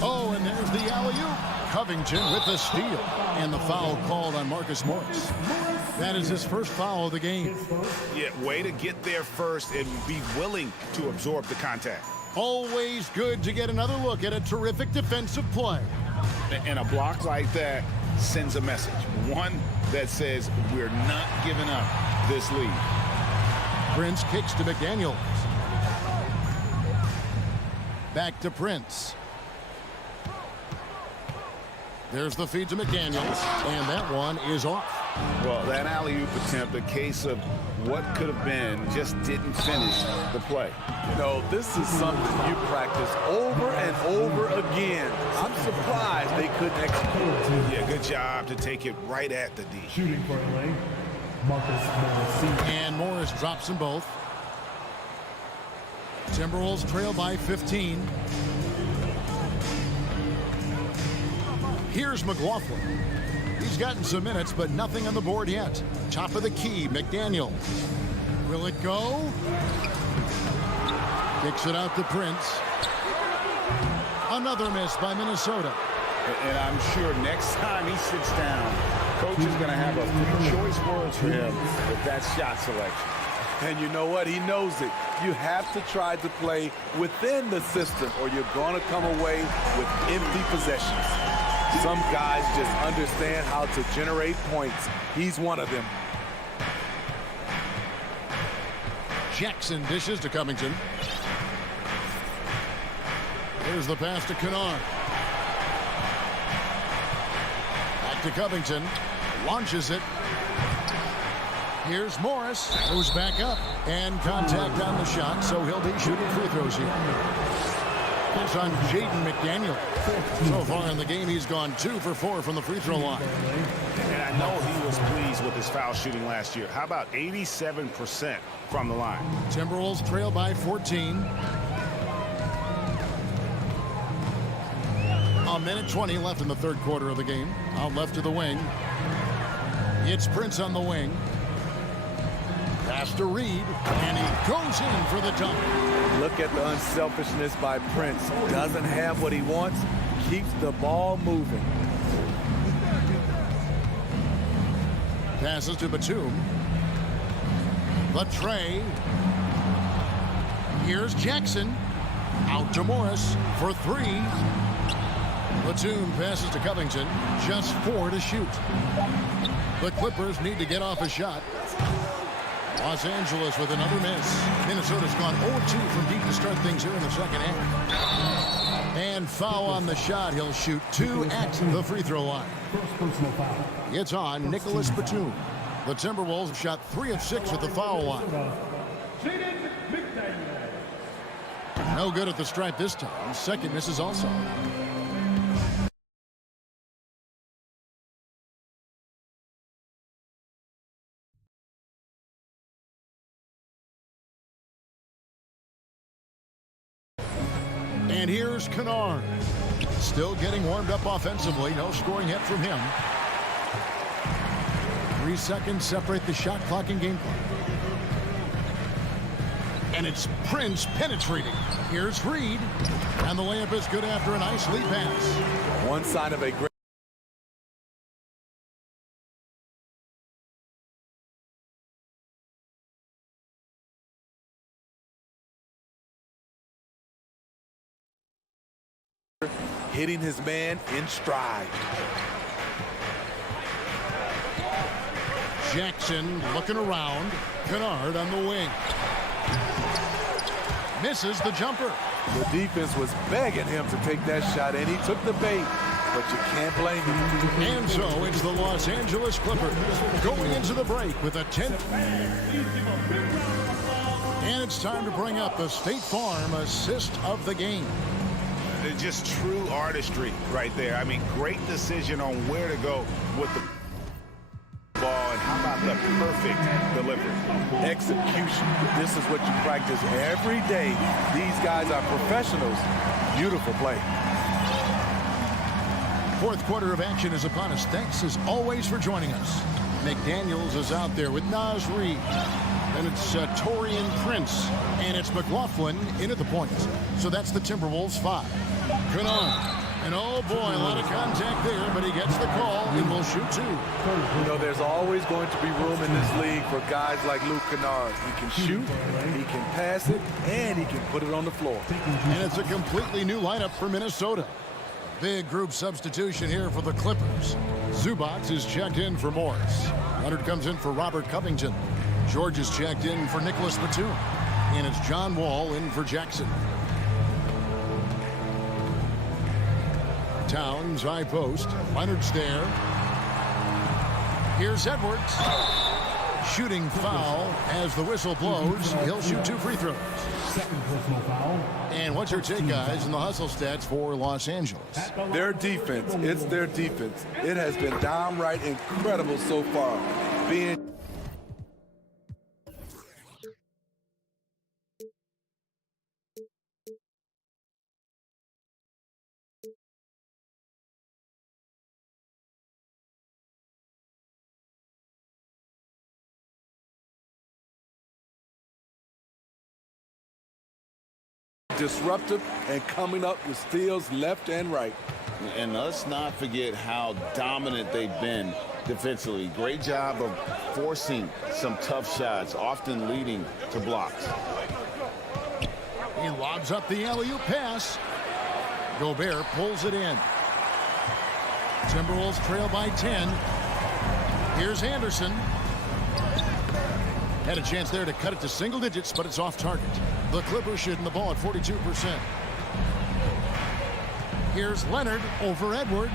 Oh, and there's the alley-oop. Covington with the steal. And the foul called on Marcus Morris. That is his first foul of the game. Yeah, way to get there first and be willing to absorb the contact. Always good to get another look at a terrific defensive play. And a block like that sends a message. One that says we're not giving up this lead. Prince kicks to McDaniels. Back to Prince. There's the feed to McDaniels, and that one is off. Well, that alley-oop attempt, a case of what could have been, just didn't finish the play. You know, this is something you practice over and over again. I'm surprised they couldn't execute. Yeah, good job to take it right at the D. Shooting for LA, Marcus Morris. And Morris drops them both. Timberwolves trail by 15. Here's McLaughlin. He's gotten some minutes, but nothing on the board yet. Top of the key, McDaniels. Will it go? Kicks it out to Prince. Another miss by Minnesota. And I'm sure next time he sits down, coach is going to have a few choice words for him with that shot selection. And you know what? He knows it. You have to try to play within the system or you're going to come away with empty possessions. Some guys just understand how to generate points. He's one of them. Jackson dishes to Covington. Here's the pass to Kennard. Back to Covington. Launches it. Here's Morris. Goes back up. And contact on the shot, so he'll be shooting free throws here. It's on Jaden McDaniel. So far in the game, he's gone 2 for 4 from the free throw line. And I know he was pleased with his foul shooting last year. How about 87% from the line? Timberwolves trail by 14. A minute 20 left in the third quarter of the game. Out left to the wing. It's Prince on the wing. Pass to Reed, and he goes in for the dunk. Look at the unselfishness by Prince. Doesn't have what he wants, keeps the ball moving. Passes to Batum. Latre. Here's Jackson. Out to Morris for 3. Batum passes to Covington. Just 4 to shoot. The Clippers need to get off a shot. Los Angeles with another miss. Minnesota's gone 0-2 from deep to start things here in the second half. And foul on the shot. He'll shoot 2 at the free throw line. It's on Nicholas Batum. The Timberwolves shot 3 of 6 at the foul line. No good at the stripe this time. Second misses also. And here's Kennard. Still getting warmed up offensively. No scoring hit from him. 3 seconds separate the shot clock and game clock. And it's Prince penetrating. Here's Reed. And the layup is good after a nice lead pass. One sign of a great... hitting his man in stride. Jackson looking around. Kennard on the wing. Misses the jumper. The defense was begging him to take that shot, and he took the bait, but you can't blame him. And so it's the Los Angeles Clippers going into the break with a 10. And it's time to bring up the State Farm assist of the game. Just true artistry right there. I mean, great decision on where to go with the ball, and how about the perfect delivery? Execution. This is what you practice every day. These guys are professionals. Beautiful play. Fourth quarter of action is upon us. Thanks as always for joining us. McDaniels is out there with Naz Reid. And it's Torian Prince. And it's McLaughlin in at the point. So that's the Timberwolves 5. Kennard. And oh boy, a lot of contact there, but he gets the call and will shoot 2. You know, there's always going to be room in this league for guys like Luke Kennard. He can shoot, he can pass it, and he can put it on the floor. And it's a completely new lineup for Minnesota. Big group substitution here for the Clippers. Zubac is checked in for Morris. Leonard comes in for Robert Covington. George is checked in for Nicholas Batum. And it's John Wall in for Jackson. Towns, high post. Leonard's there. Here's Edwards. Shooting foul as the whistle blows. He'll shoot 2 free throws. Second personal foul. And what's your take, guys, in the hustle stats for Los Angeles? Their defense. It's their defense. It has been downright incredible so far. Being disruptive and coming up with steals left and right. And let's not forget how dominant they've been defensively. Great job of forcing some tough shots, often leading to blocks. He lobs up the alley-oop pass. Gobert pulls it in. Timberwolves trail by 10. Here's Anderson. Had a chance there to cut it to single digits, but it's off target. The Clippers shooting the ball at 42%. Here's Leonard over Edwards.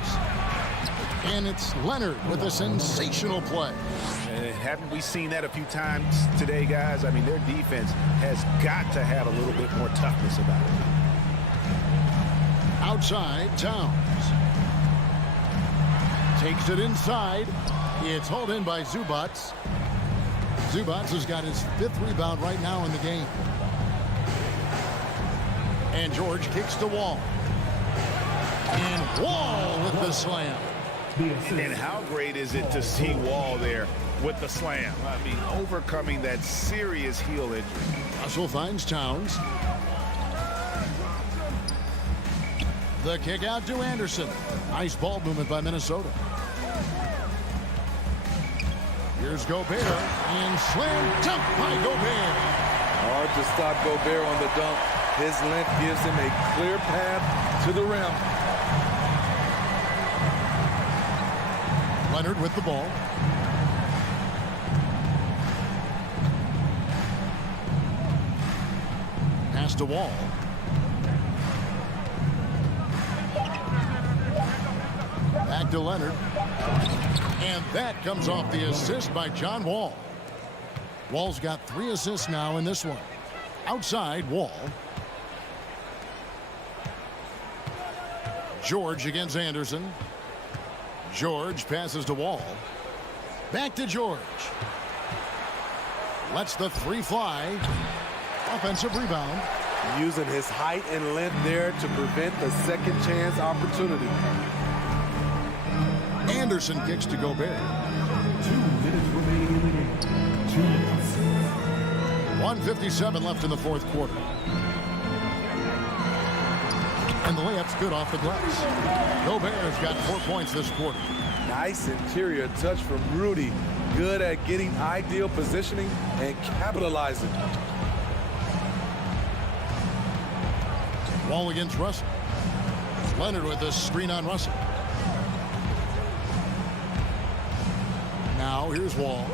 And it's Leonard with a sensational play. And haven't we seen that a few times today, guys? I mean, their defense has got to have a little bit more toughness about it. Outside, Towns. Takes it inside. It's hauled in by Zubac. Zubac has got his 5th rebound right now in the game. And George kicks to Wall. And Wall with the slam. And how great is it to see Wall there with the slam? I mean, overcoming that serious heel injury. Russell finds Towns. The kick out to Anderson. Nice ball movement by Minnesota. Here's Gobert, and slam dunk by Gobert. Hard to stop Gobert on the dunk. His length gives him a clear path to the rim. Leonard with the ball. Pass to Wall. to Leonard. And that comes off the assist by John Wall. Wall's got 3 assists now in this one. Outside, Wall. George against Anderson. George passes to Wall. Back to George. Lets the 3 fly. Offensive rebound. Using his height and length there to prevent the second chance opportunity. Anderson kicks to Gobert. 2 minutes remaining in the game. 2 minutes. 1:57 left in the fourth quarter. And the layup's good off the glass. Gobert's got 4 points this quarter. Nice interior touch from Rudy. Good at getting ideal positioning and capitalizing. Wall against Russell. Leonard with the screen on Russell. Now here's Wall.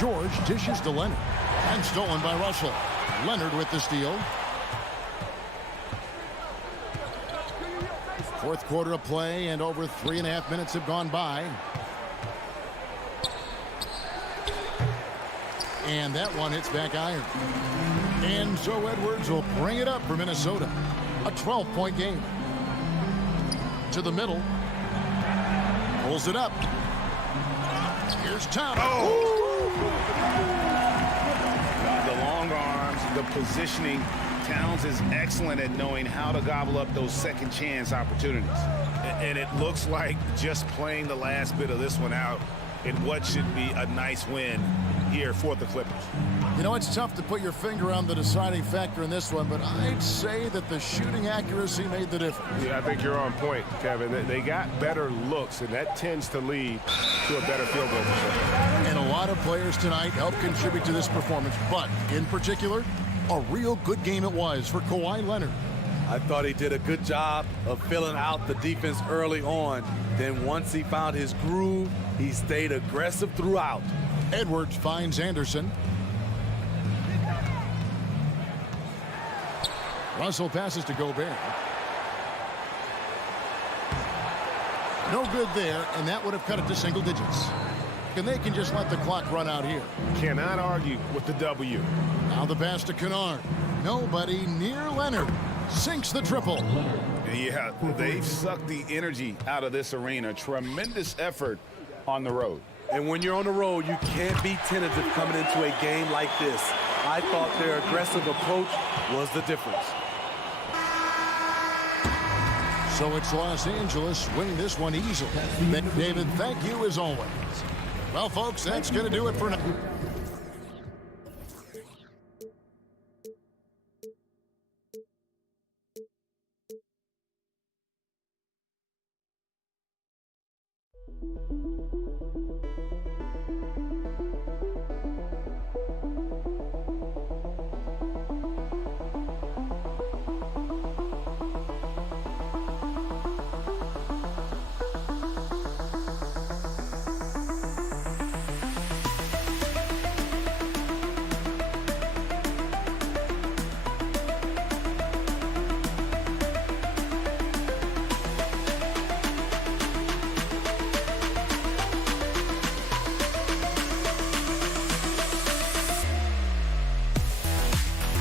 George dishes to Leonard. And stolen by Russell. Leonard with the steal. Fourth quarter of play, and over 3.5 minutes have gone by. And that one hits back iron. And so Edwards will bring it up for Minnesota. A 12-point game. To the middle. Pulls it up. Here's Tom. The long arms, the positioning. Towns is excellent at knowing how to gobble up those second chance opportunities. And it looks like just playing the last bit of this one out in what should be a nice win here for the Clippers. You know, it's tough to put your finger on the deciding factor in this one, but I'd say that the shooting accuracy made the difference. Yeah, I think you're on point, Kevin. They got better looks, and that tends to lead to a better field goal percentage. And a lot of players tonight helped contribute to this performance, but in particular, a real good game it was for Kawhi Leonard. I thought he did a good job of filling out the defense early on. Then once he found his groove, he stayed aggressive throughout. Edwards finds Anderson. Russell passes to Gobert. No good there, and that would have cut it to single digits. And they can just let the clock run out here. Cannot argue with the W. Now the pass to Kennard. Nobody near Leonard. Sinks the triple. Yeah, they've sucked the energy out of this arena. Tremendous effort on the road. And when you're on the road, you can't be tentative coming into a game like this. I thought their aggressive approach was the difference. So it's Los Angeles winning this one easily. David, thank you as always. Well, folks, that's going to do it for now.